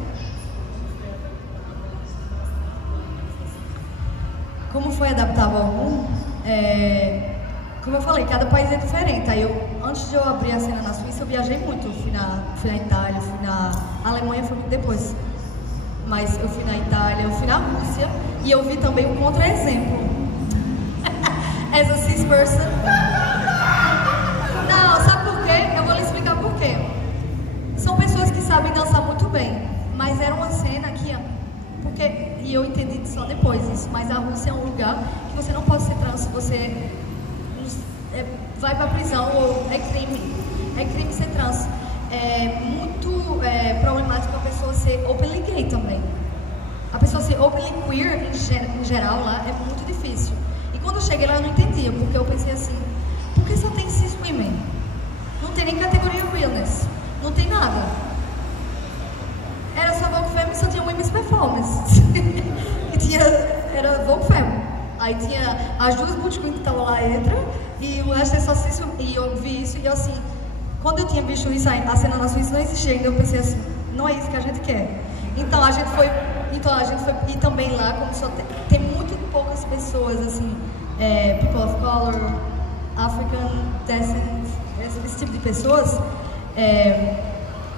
Como foi adaptar ao ballroom? Como eu falei, cada país é diferente. Aí antes de eu abrir a cena na Suíça, eu viajei muito. Eu fui na Itália, fui na Alemanha, foi muito depois. Mas eu fui na Itália, eu fui na Rússia e eu vi também um contra-exemplo. As a cis person. Não, sabe por quê? Eu vou lhe explicar por quê. São pessoas que sabem dançar muito bem, mas era uma cena que... E eu entendi só depois isso, mas a Rússia é um lugar que você não pode ser trans, você vai pra prisão ou é crime ser trans. É muito problemático a pessoa ser openly gay também. A pessoa ser openly queer em geral lá é muito difícil. E quando eu cheguei lá eu não entendia, porque eu pensei assim, por que só tem cis women? Não tem nem categoria realness, não tem nada. Era só Vogue Femme e só tinha Women's Performance. Era Vogue Femme. Aí tinha as 2 boot queens que estavam lá entra e o resto é só cis. E eu vi isso e eu assim, quando eu tinha visto isso, a cena na Suíça não existia ainda, eu pensei assim, não é isso que a gente quer. Então a gente foi e também lá, como só tem muito poucas pessoas assim, people of color, African descent, esse tipo de pessoas,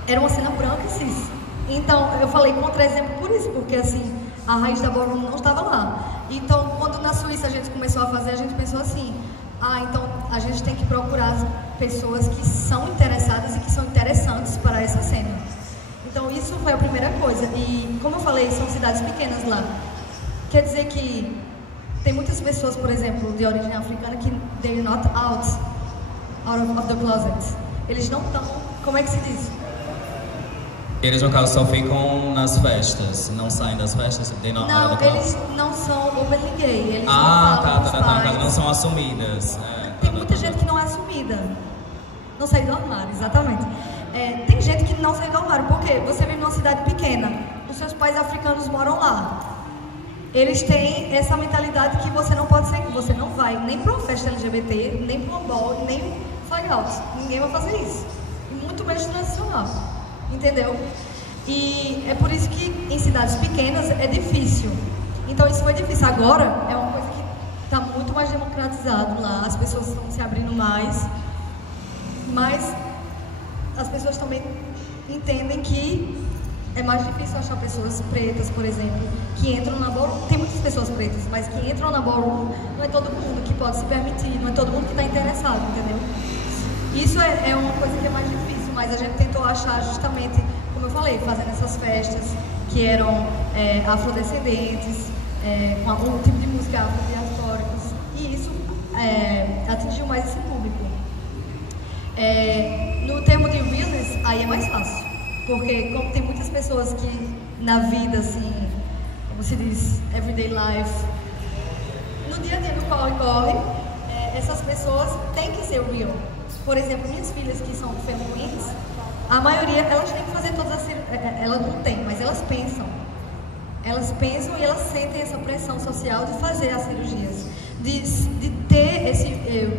era uma cena branca e cis. Então eu falei contra-exemplo por isso, porque assim, a raiz da ballroom não estava lá. Então quando na Suíça a gente começou a fazer, a gente pensou assim, então a gente tem que procurar pessoas que são interessadas e que são interessantes para essa cena. Então isso foi a primeira coisa. E como eu falei, são cidades pequenas lá. Quer dizer que tem muitas pessoas, por exemplo, de origem africana que they're not out of the closet. Eles não estão, como é que se diz? Eles, no caso, só ficam nas festas, não saem das festas? Não, eles não são openly gay. Eles não são assumidas. Tem muita gente que não é assumida. Não sai do armário, exatamente. Tem gente que não sai do armário, porque você vive numa cidade pequena, os seus pais africanos moram lá. Eles têm essa mentalidade que você não pode ser, que você não vai nem para uma festa LGBT, nem para uma ball, nem fly out. Ninguém vai fazer isso. E muito menos tradicional. Entendeu? E é por isso que em cidades pequenas é difícil. Então isso foi difícil. Agora é uma coisa que está muito mais democratizado lá. As pessoas estão se abrindo mais. Mas as pessoas também entendem que é mais difícil achar pessoas pretas, por exemplo, que entram na ballroom. Tem muitas pessoas pretas, mas que entram na ballroom não é todo mundo que pode se permitir, não é todo mundo que está interessado, entendeu? Isso é uma coisa que é mais difícil, mas a gente tentou achar justamente, como eu falei, fazendo essas festas que eram afrodescendentes, com algum tipo de música afrodiaspóricos, e isso atingiu mais esse público. No termo de realness, aí é mais fácil, porque como tem muitas pessoas que na vida, assim, como se diz, everyday life, no dia a dia do corre-corre, essas pessoas têm que ser real. Por exemplo, minhas filhas que são femme queens, a maioria, elas têm que fazer todas as cirurgias. Elas não têm, mas elas pensam. Elas pensam e elas sentem essa pressão social de fazer as cirurgias. De ter esse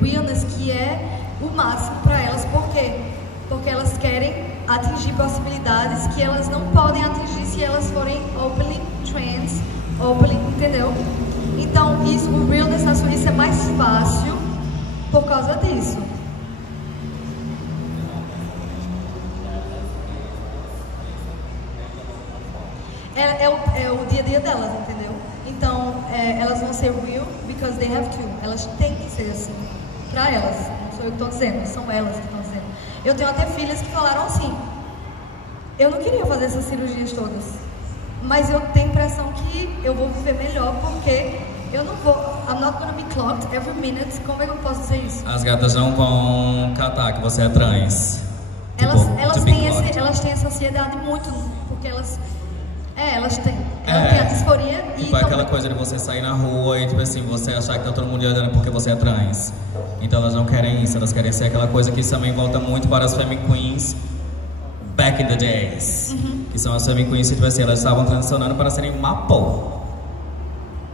realness que é o máximo para elas. Por quê? Porque elas querem atingir possibilidades que elas não podem atingir se elas forem openly trans, openly, entendeu? Então, isso, o realness na Suíça é mais fácil por causa disso. É o dia a dia delas, entendeu? Então, elas vão ser real because they have to. Elas têm que ser assim. Pra elas. Não sou eu que estou dizendo, são elas que estão dizendo. Eu tenho até filhas que falaram assim: eu não queria fazer essas cirurgias todas, mas eu tenho a impressão que eu vou viver melhor porque eu não vou. I'm not gonna be clocked every minute. Como é que eu posso dizer isso? As gatas não vão catar que você é trans. Elas têm essa ansiedade muito, porque elas têm a disforia e tipo aquela coisa de você sair na rua e tipo assim, você achar que tá todo mundo olhando porque você é trans. Então elas não querem isso, elas querem ser aquela coisa que isso também volta muito para as femme queens back in the days. Que são as femme queens que tipo assim, elas estavam transicionando para serem mapo.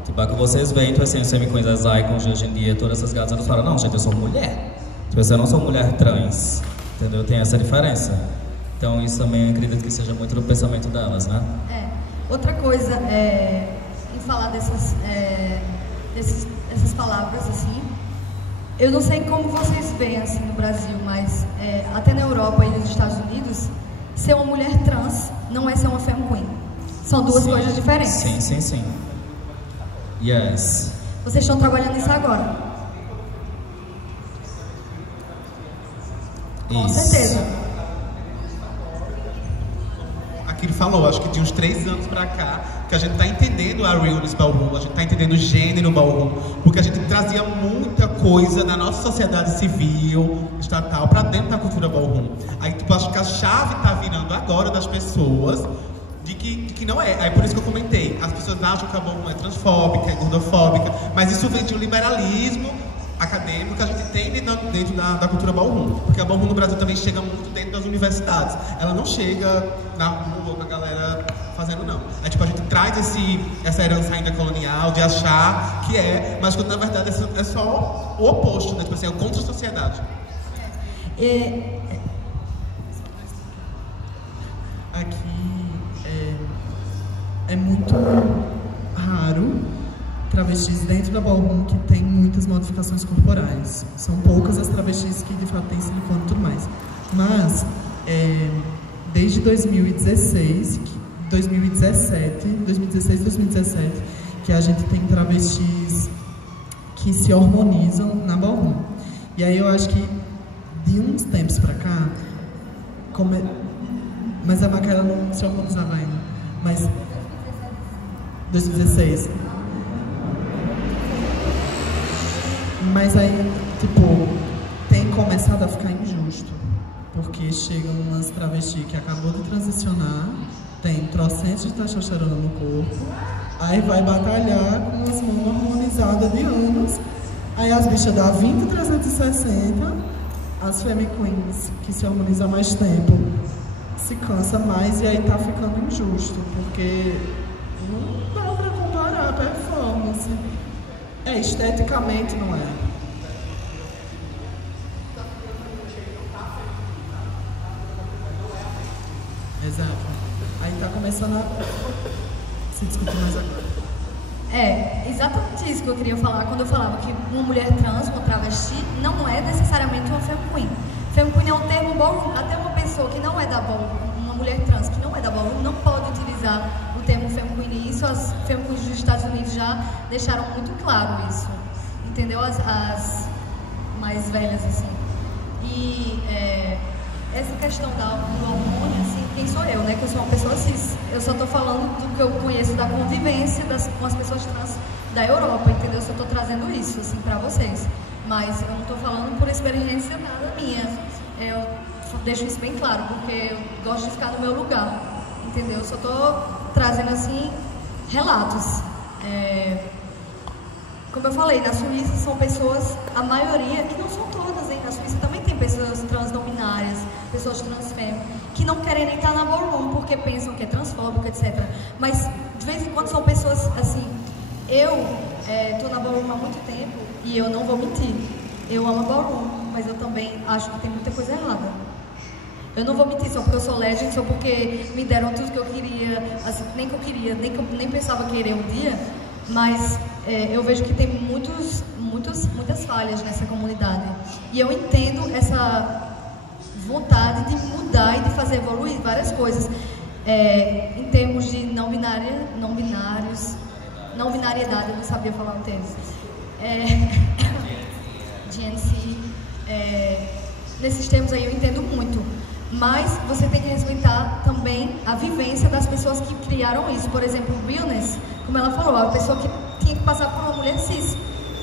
Tipo, é que vocês veem, tipo assim, as femme queens, as icons de hoje em dia, todas essas gatas, elas falam, não, gente, eu sou mulher. Tipo assim, eu não sou mulher trans. Entendeu? Tem essa diferença. Então isso também acredito que seja muito do pensamento delas, né? Outra coisa em falar dessas palavras assim, eu não sei como vocês veem assim no Brasil, mas até na Europa e nos Estados Unidos, ser uma mulher trans não é ser uma femme queen. São duas coisas diferentes. Sim. Yes. Vocês estão trabalhando nisso agora? Com certeza. Que ele falou, acho que de uns 3 anos pra cá, que a gente tá entendendo a realness ballroom, a gente tá entendendo o gênero ballroom, porque a gente trazia muita coisa da nossa sociedade civil, estatal, pra dentro da cultura ballroom. Aí, tipo, acho que a chave tá virando agora das pessoas de que não é. Aí por isso que eu comentei, as pessoas acham que a ballroom é transfóbica, é gordofóbica, mas isso vem de um liberalismo acadêmico que a gente tem dentro da cultura ballroom, porque a ballroom no Brasil também chega muito dentro das universidades, ela não chega na rua com a galera fazendo não. Aí tipo, a gente traz essa herança ainda colonial de achar que mas quando na verdade é só o oposto, né? Tipo assim, é contra a sociedade. Aqui é muito raro travestis dentro da ballroom que tem muitas modificações corporais. São poucas as travestis que de fato têm silicone e tudo mais. Mas desde 2016, 2017, que a gente tem travestis que se hormonizam na ballroom. E aí eu acho que de uns tempos pra cá, mas a Macaela não se hormonizava ainda. Mas 2016. Mas aí, tipo, tem começado a ficar injusto. Porque chegam umas travestis que acabou de transicionar, tem trocentos de testosterona no corpo, aí vai batalhar com as mãos hormonizadas de anos, aí as bichas dão 20,360, as femme queens que se hormonizam há mais tempo se cansa mais e aí tá ficando injusto, porque não dá pra comparar a performance. Esteticamente não é. Exato. Aí tá começando a se discutir mais agora. Exatamente isso que eu queria falar quando eu falava que uma mulher trans, uma travesti, não é necessariamente uma femme queen. Femme queen é um termo ballroom. Até uma pessoa que não é da ballroom, uma mulher trans que não é da ballroom, não pode utilizar o termo femme queen. E isso as femme queens dos Estados Unidos já deixaram muito claro isso. Entendeu? As mais velhas, assim. E essa questão do hormônio, assim, quem sou eu, né? Que eu sou uma pessoa cis. Eu só tô falando do que eu conheço da convivência com as pessoas trans da Europa, entendeu? Eu só tô trazendo isso, assim, pra vocês. Mas eu não tô falando por experiência nada minha. Eu deixo isso bem claro, porque eu gosto de ficar no meu lugar, entendeu? Eu só tô trazendo, assim, relatos. como eu falei, na Suíça são pessoas, a maioria, e não são todas, hein? Na Suíça também tem pessoas trans não binárias, pessoas transfêmeas, que não querem nem estar na ballroom porque pensam que é transfóbico, etc. Mas, de vez em quando, são pessoas, assim, eu estou na ballroom há muito tempo e eu não vou mentir. Eu amo a ballroom, mas eu também acho que tem muita coisa errada. Eu não vou mentir só porque eu sou legend, só porque me deram tudo que eu queria, assim, nem que eu queria, nem pensava querer um dia, mas eu vejo que tem muitas falhas nessa comunidade. E eu entendo essa vontade de mudar e de fazer evoluir várias coisas. Em termos de não binariedade, eu não sabia falar o termo. GNC, nesses termos aí eu entendo muito. Mas você tem que respeitar também a vivência das pessoas que criaram isso. Por exemplo, o realness, como ela falou, a pessoa que tinha que passar por uma mulher cis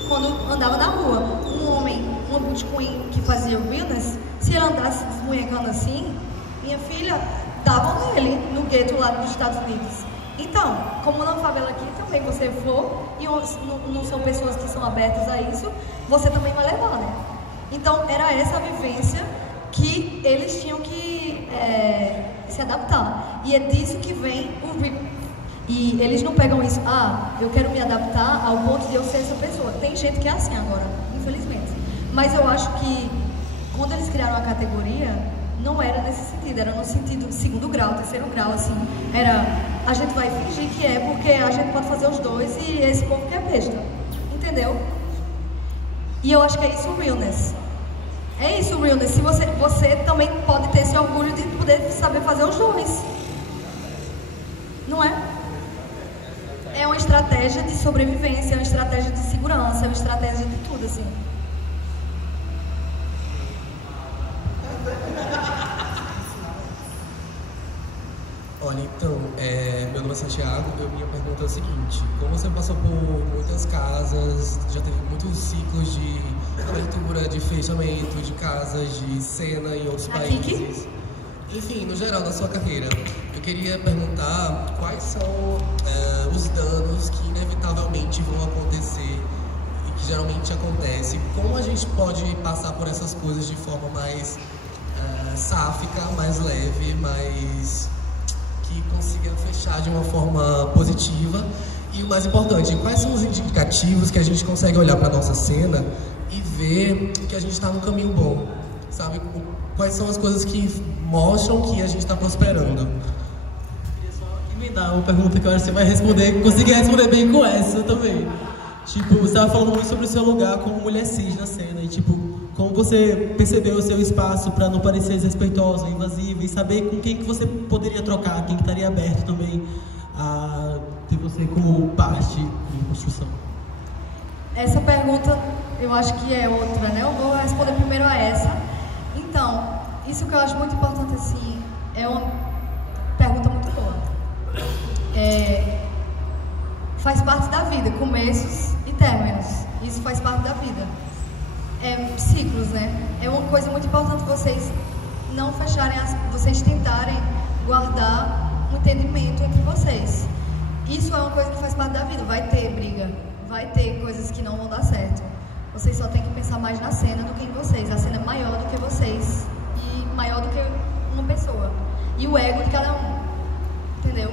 quando andava na rua. Um homem, uma boot queen que fazia o realness, se ele andasse desmunhecando assim, minha filha, davam nele no gueto lá dos Estados Unidos. Então, como na favela aqui também você for, e não são pessoas que são abertas a isso, você também vai levar, né? Então, era essa a vivência que eles tinham que se adaptar. E é disso que vem o RIP. E eles não pegam isso, eu quero me adaptar ao ponto de eu ser essa pessoa. Tem gente que é assim agora, infelizmente. Mas eu acho que quando eles criaram a categoria, não era nesse sentido, era no sentido de segundo grau, terceiro grau, assim. Era, a gente vai fingir que é porque a gente pode fazer os dois e esse povo que é besta. Entendeu? E eu acho que é isso o realness. É isso o realness. Se você também pode ter esse orgulho de poder saber fazer os dois. Não é? É uma estratégia de sobrevivência, é uma estratégia de segurança, é uma estratégia de tudo, assim. Olha, então, meu nome é Santiago, minha pergunta é o seguinte: como você passou por muitas casas, já teve muitos ciclos de abertura, de fechamento, de casas, de cena em outros países, enfim, no geral, na sua carreira, eu queria perguntar quais são os danos que inevitavelmente vão acontecer e que geralmente acontece, como a gente pode passar por essas coisas de forma mais sáfica, mais leve, mais... que consiga fechar de uma forma positiva. E o mais importante, quais são os indicativos que a gente consegue olhar para a nossa cena e ver que a gente está no caminho bom, sabe? Quais são as coisas que mostram que a gente está prosperando? Eu queria só emendar uma pergunta que eu acho que você vai responder, conseguir responder bem com essa também. Tipo, você estava falando muito sobre o seu lugar como mulher cis na cena e, tipo, como você percebeu o seu espaço para não parecer desrespeitosa, invasiva, e saber com quem que você poderia trocar, quem que estaria aberto também a ter você como parte de construção. Essa pergunta, eu acho que é outra, né? Eu vou responder primeiro a essa. Então, isso que eu acho muito importante, assim, é uma pergunta muito boa. Faz parte da vida, começos e términos. Isso faz parte da vida. Ciclos, né? É uma coisa muito importante vocês não fecharem, vocês tentarem guardar um entendimento entre vocês. Isso é uma coisa que faz parte da vida. Vai ter briga, vai ter coisas que não vão dar certo. Vocês só tem que pensar mais na cena do que em vocês. A cena é maior do que vocês e maior do que uma pessoa. E o ego de cada um, entendeu?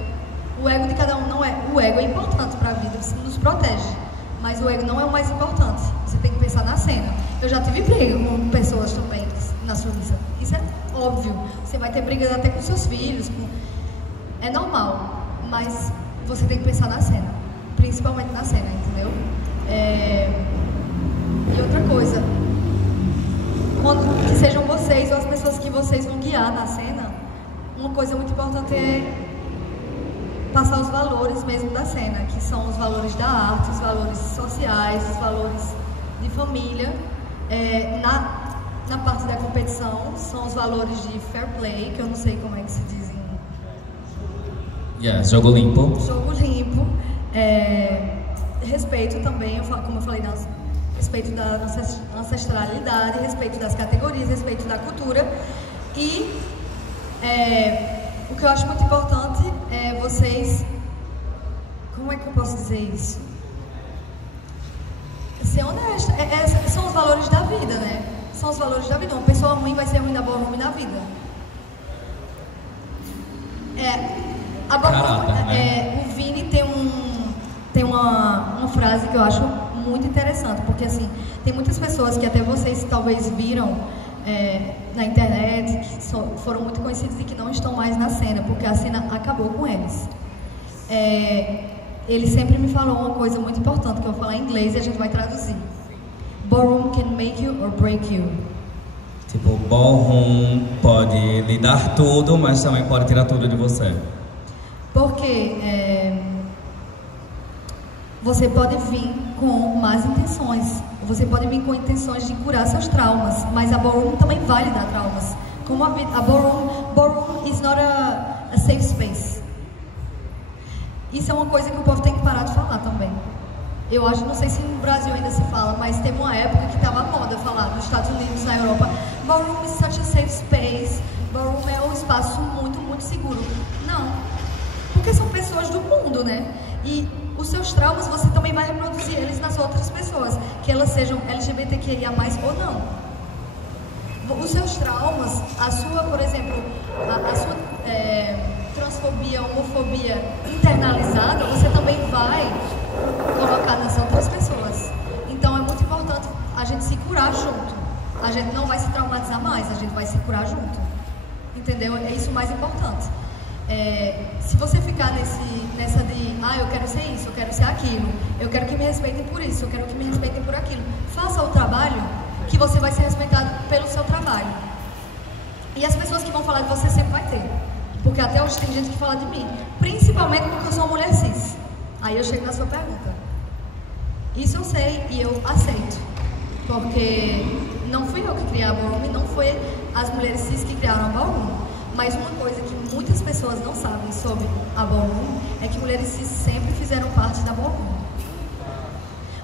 O ego de cada um não é... O ego é importante para a vida, nos protege. Mas o ego não é o mais importante. Você tem que pensar na cena. Eu já tive briga com pessoas também na Suíça. Isso é óbvio. Você vai ter brigas até com seus filhos. É normal. Mas você tem que pensar na cena. Principalmente na cena, entendeu? E outra coisa. Que sejam vocês ou as pessoas que vocês vão guiar na cena. Uma coisa muito importante é passar os valores mesmo da cena, que são os valores da arte, os valores sociais, os valores de família. Na parte da competição, são os valores de fair play, que eu não sei como é que se diz em... Jogo limpo. Jogo limpo. Respeito também, como eu falei, respeito da ancestralidade, respeito das categorias, respeito da cultura. E o que eu acho muito importante é vocês... Como é que eu posso dizer isso? são os valores da vida, né? São os valores da vida. Uma pessoa ruim vai ser ruim na ballroom e na vida. A ballroom, né? o Vini tem uma frase que eu acho muito interessante, porque assim, tem muitas pessoas que até vocês talvez viram na internet, que foram muito conhecidos e que não estão mais na cena, porque a cena acabou com eles. Ele sempre me falou uma coisa muito importante, que eu vou falar em inglês e a gente vai traduzir. Ballroom can make you or break you. Tipo, ballroom pode lhe dar tudo, mas também pode tirar tudo de você. Porque você pode vir com más intenções, você pode vir com intenções de curar seus traumas, mas a ballroom também vai lhe dar traumas. Como a ballroom is not a safe space. Isso é uma coisa que o povo tem que parar de falar também. Eu acho, não sei se no Brasil ainda se fala, mas teve uma época que estava à moda falar nos Estados Unidos, na Europa, ballroom is such a safe space, ballroom é um espaço muito, muito seguro. Não, porque são pessoas do mundo, né? E os seus traumas, você também vai reproduzir eles nas outras pessoas, que elas sejam LGBTQIA+, ou não. Os seus traumas, a sua, por exemplo, a sua transfobia, homofobia internalizada, você também vai colocar nas outras pessoas. Então é muito importante a gente se curar junto. A gente não vai se traumatizar mais, a gente vai se curar junto. Entendeu? É isso o mais importante. Se você ficar nessa de eu quero ser isso, eu quero ser aquilo, eu quero que me respeitem por isso, eu quero que me respeitem por aquilo, faça o trabalho que você vai ser respeitado pelo seu trabalho. E as pessoas que vão falar de você sempre vai ter. Porque até hoje tem gente que fala de mim, principalmente porque eu sou uma mulher cis. Aí eu chego na sua pergunta. Isso eu sei e eu aceito. Porque não fui eu que criei a ballroom e não foi as mulheres cis que criaram a ballroom. Mas uma coisa que muitas pessoas não sabem sobre a ballroom é que mulheres cis sempre fizeram parte da ballroom.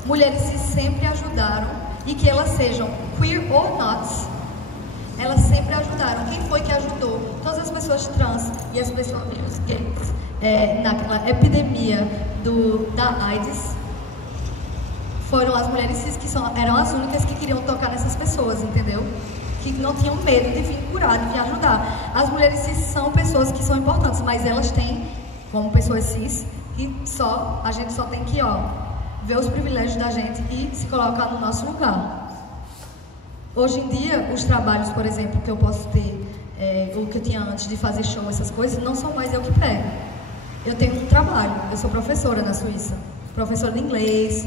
Mulheres cis sempre ajudaram, e que elas sejam queer or not, elas sempre ajudaram. Quem foi que ajudou? Todas as pessoas trans e as pessoas gays naquela epidemia da AIDS foram as mulheres cis, que eram as únicas que queriam tocar nessas pessoas, entendeu? Que não tinham medo de vir curar, de vir ajudar. As mulheres cis são pessoas que são importantes, mas elas têm, como pessoas cis, que a gente só tem que ver os privilégios da gente e se colocar no nosso lugar. Hoje em dia, os trabalhos, por exemplo, que eu posso ter, ou que eu tinha antes de fazer show, essas coisas, não são mais eu que pego. Eu tenho um trabalho, eu sou professora na Suíça, professora de inglês,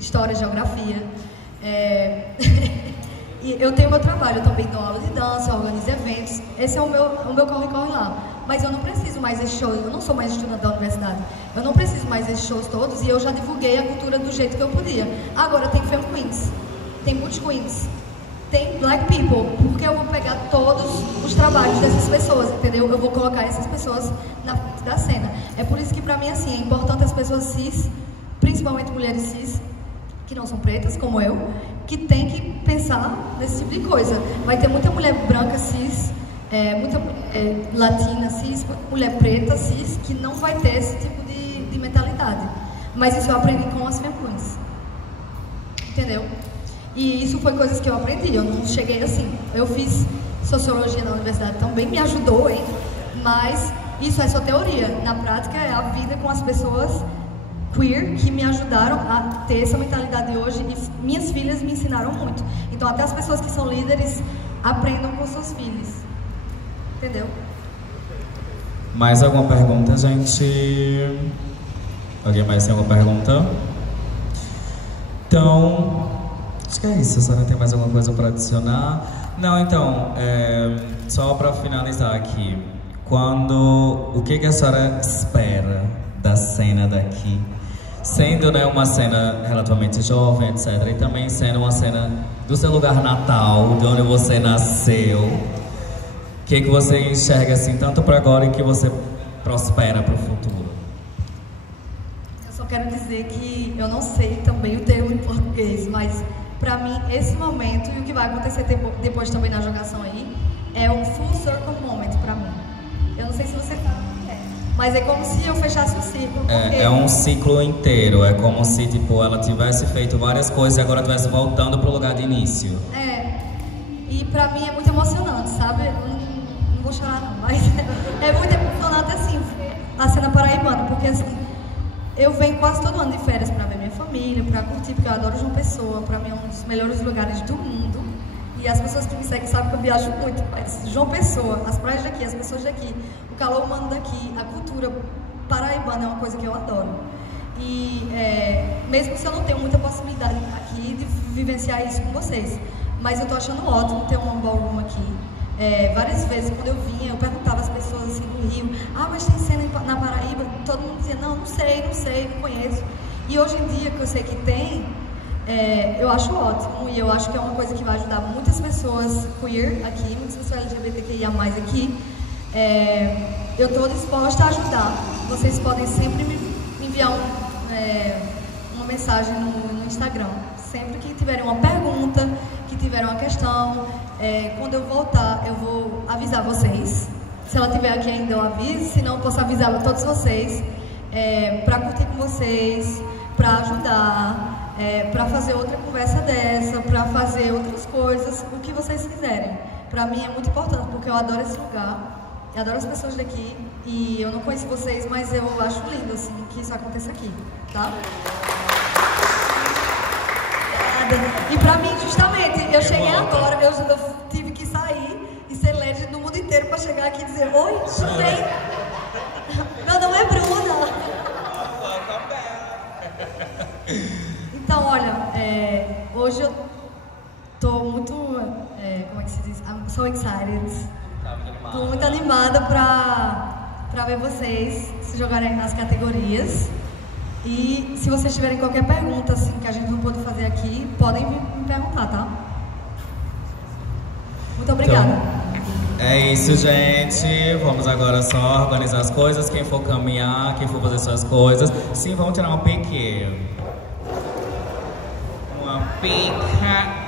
história, geografia. E eu tenho meu trabalho, eu também dou aula de dança, organizo eventos, esse é o meu corre-corre lá. Mas eu não preciso mais desses shows, eu não sou mais estudante da universidade, eu não preciso mais desses shows todos, e eu já divulguei a cultura do jeito que eu podia. Agora tem Femme Queens, tem Butch Queens, tem Black People, porque eu vou pegar todos os trabalhos dessas pessoas, entendeu? Eu vou colocar essas pessoas na frente da cena. É por isso que pra mim, assim, é importante as pessoas cis, principalmente mulheres cis, que não são pretas, como eu, que tem que pensar nesse tipo de coisa. Vai ter muita mulher branca cis, muita latina cis, mulher preta cis, que não vai ter esse tipo de mentalidade. Mas isso eu aprendi com as Femme Queens. Entendeu? E isso foi coisas que eu aprendi, eu não cheguei assim. Eu fiz sociologia na universidade também, me ajudou, hein? Mas isso é só teoria. Na prática é a vida com as pessoas queer que me ajudaram a ter essa mentalidade hoje, e minhas filhas me ensinaram muito. Então até as pessoas que são líderes aprendam com seus filhos. Entendeu? Mais alguma pergunta, gente? Alguém mais tem alguma pergunta? Então, acho que é isso. A senhora tem mais alguma coisa para adicionar? Não, então, só para finalizar aqui, o que a senhora espera da cena daqui? Sendo, né, uma cena relativamente jovem, etc., e também sendo uma cena do seu lugar natal, de onde você nasceu, o que você enxerga assim, tanto para agora e que você prospera para o futuro? Eu só quero dizer que eu não sei também o termo em português, mas para mim esse momento e o que vai acontecer depois também na jogação aí é um full circle moment para mim. Eu não sei se você sabe o que é. Mas é como se eu fechasse o ciclo. Porque... É um ciclo inteiro, é como se tipo, ela tivesse feito várias coisas e agora estivesse voltando pro lugar de início. E pra mim é muito emocionante, sabe? Não vou chorar não, mas é muito emocionante assim, a cena paraibana, porque assim, eu venho quase todo ano de férias pra ver minha família, pra curtir, porque eu adoro João Pessoa, pra mim é um dos melhores lugares do mundo. E as pessoas que me seguem sabem que eu viajo muito, mas João Pessoa, as praias daqui, as pessoas daqui, o calor humano daqui, a cultura paraibana é uma coisa que eu adoro. E mesmo se eu não tenho muita possibilidade aqui de vivenciar isso com vocês, mas eu tô achando ótimo ter um ballroom aqui. Várias vezes quando eu vinha, eu perguntava às pessoas assim do Rio, mas tem cena na Paraíba? Todo mundo dizia, não sei, não conheço. E hoje em dia que eu sei que tem, eu acho ótimo e eu acho que é uma coisa que vai ajudar muitas pessoas queer aqui, muitas pessoas LGBTQIA+, aqui. Eu estou disposta a ajudar. Vocês podem sempre me enviar uma mensagem no Instagram. Sempre que tiverem uma pergunta, que tiverem uma questão, quando eu voltar, eu vou avisar vocês. Se ela estiver aqui ainda, eu aviso. Se não, eu posso avisar a todos vocês. Para curtir com vocês, para ajudar. Para fazer outra conversa dessa, para fazer outras coisas, o que vocês quiserem. Para mim é muito importante, porque eu adoro esse lugar, eu adoro as pessoas daqui, e eu não conheço vocês, mas eu acho lindo, assim, que isso aconteça aqui, tá? E para mim, justamente, eu cheguei agora, eu tive que sair e ser legend no mundo inteiro para chegar aqui e dizer, oi, tudo bem? Meu nome é Bruna. Então, olha, hoje eu tô muito, como é que se diz? I'm so excited. Tô muito animada pra ver vocês se jogarem nas categorias. E se vocês tiverem qualquer pergunta, assim, que a gente não pôde fazer aqui, podem me perguntar, tá? Muito obrigada. Então, é isso, gente. Vamos agora só organizar as coisas. Quem for caminhar, quem for fazer suas coisas. Sim, vamos tirar uma pique. Uma pica.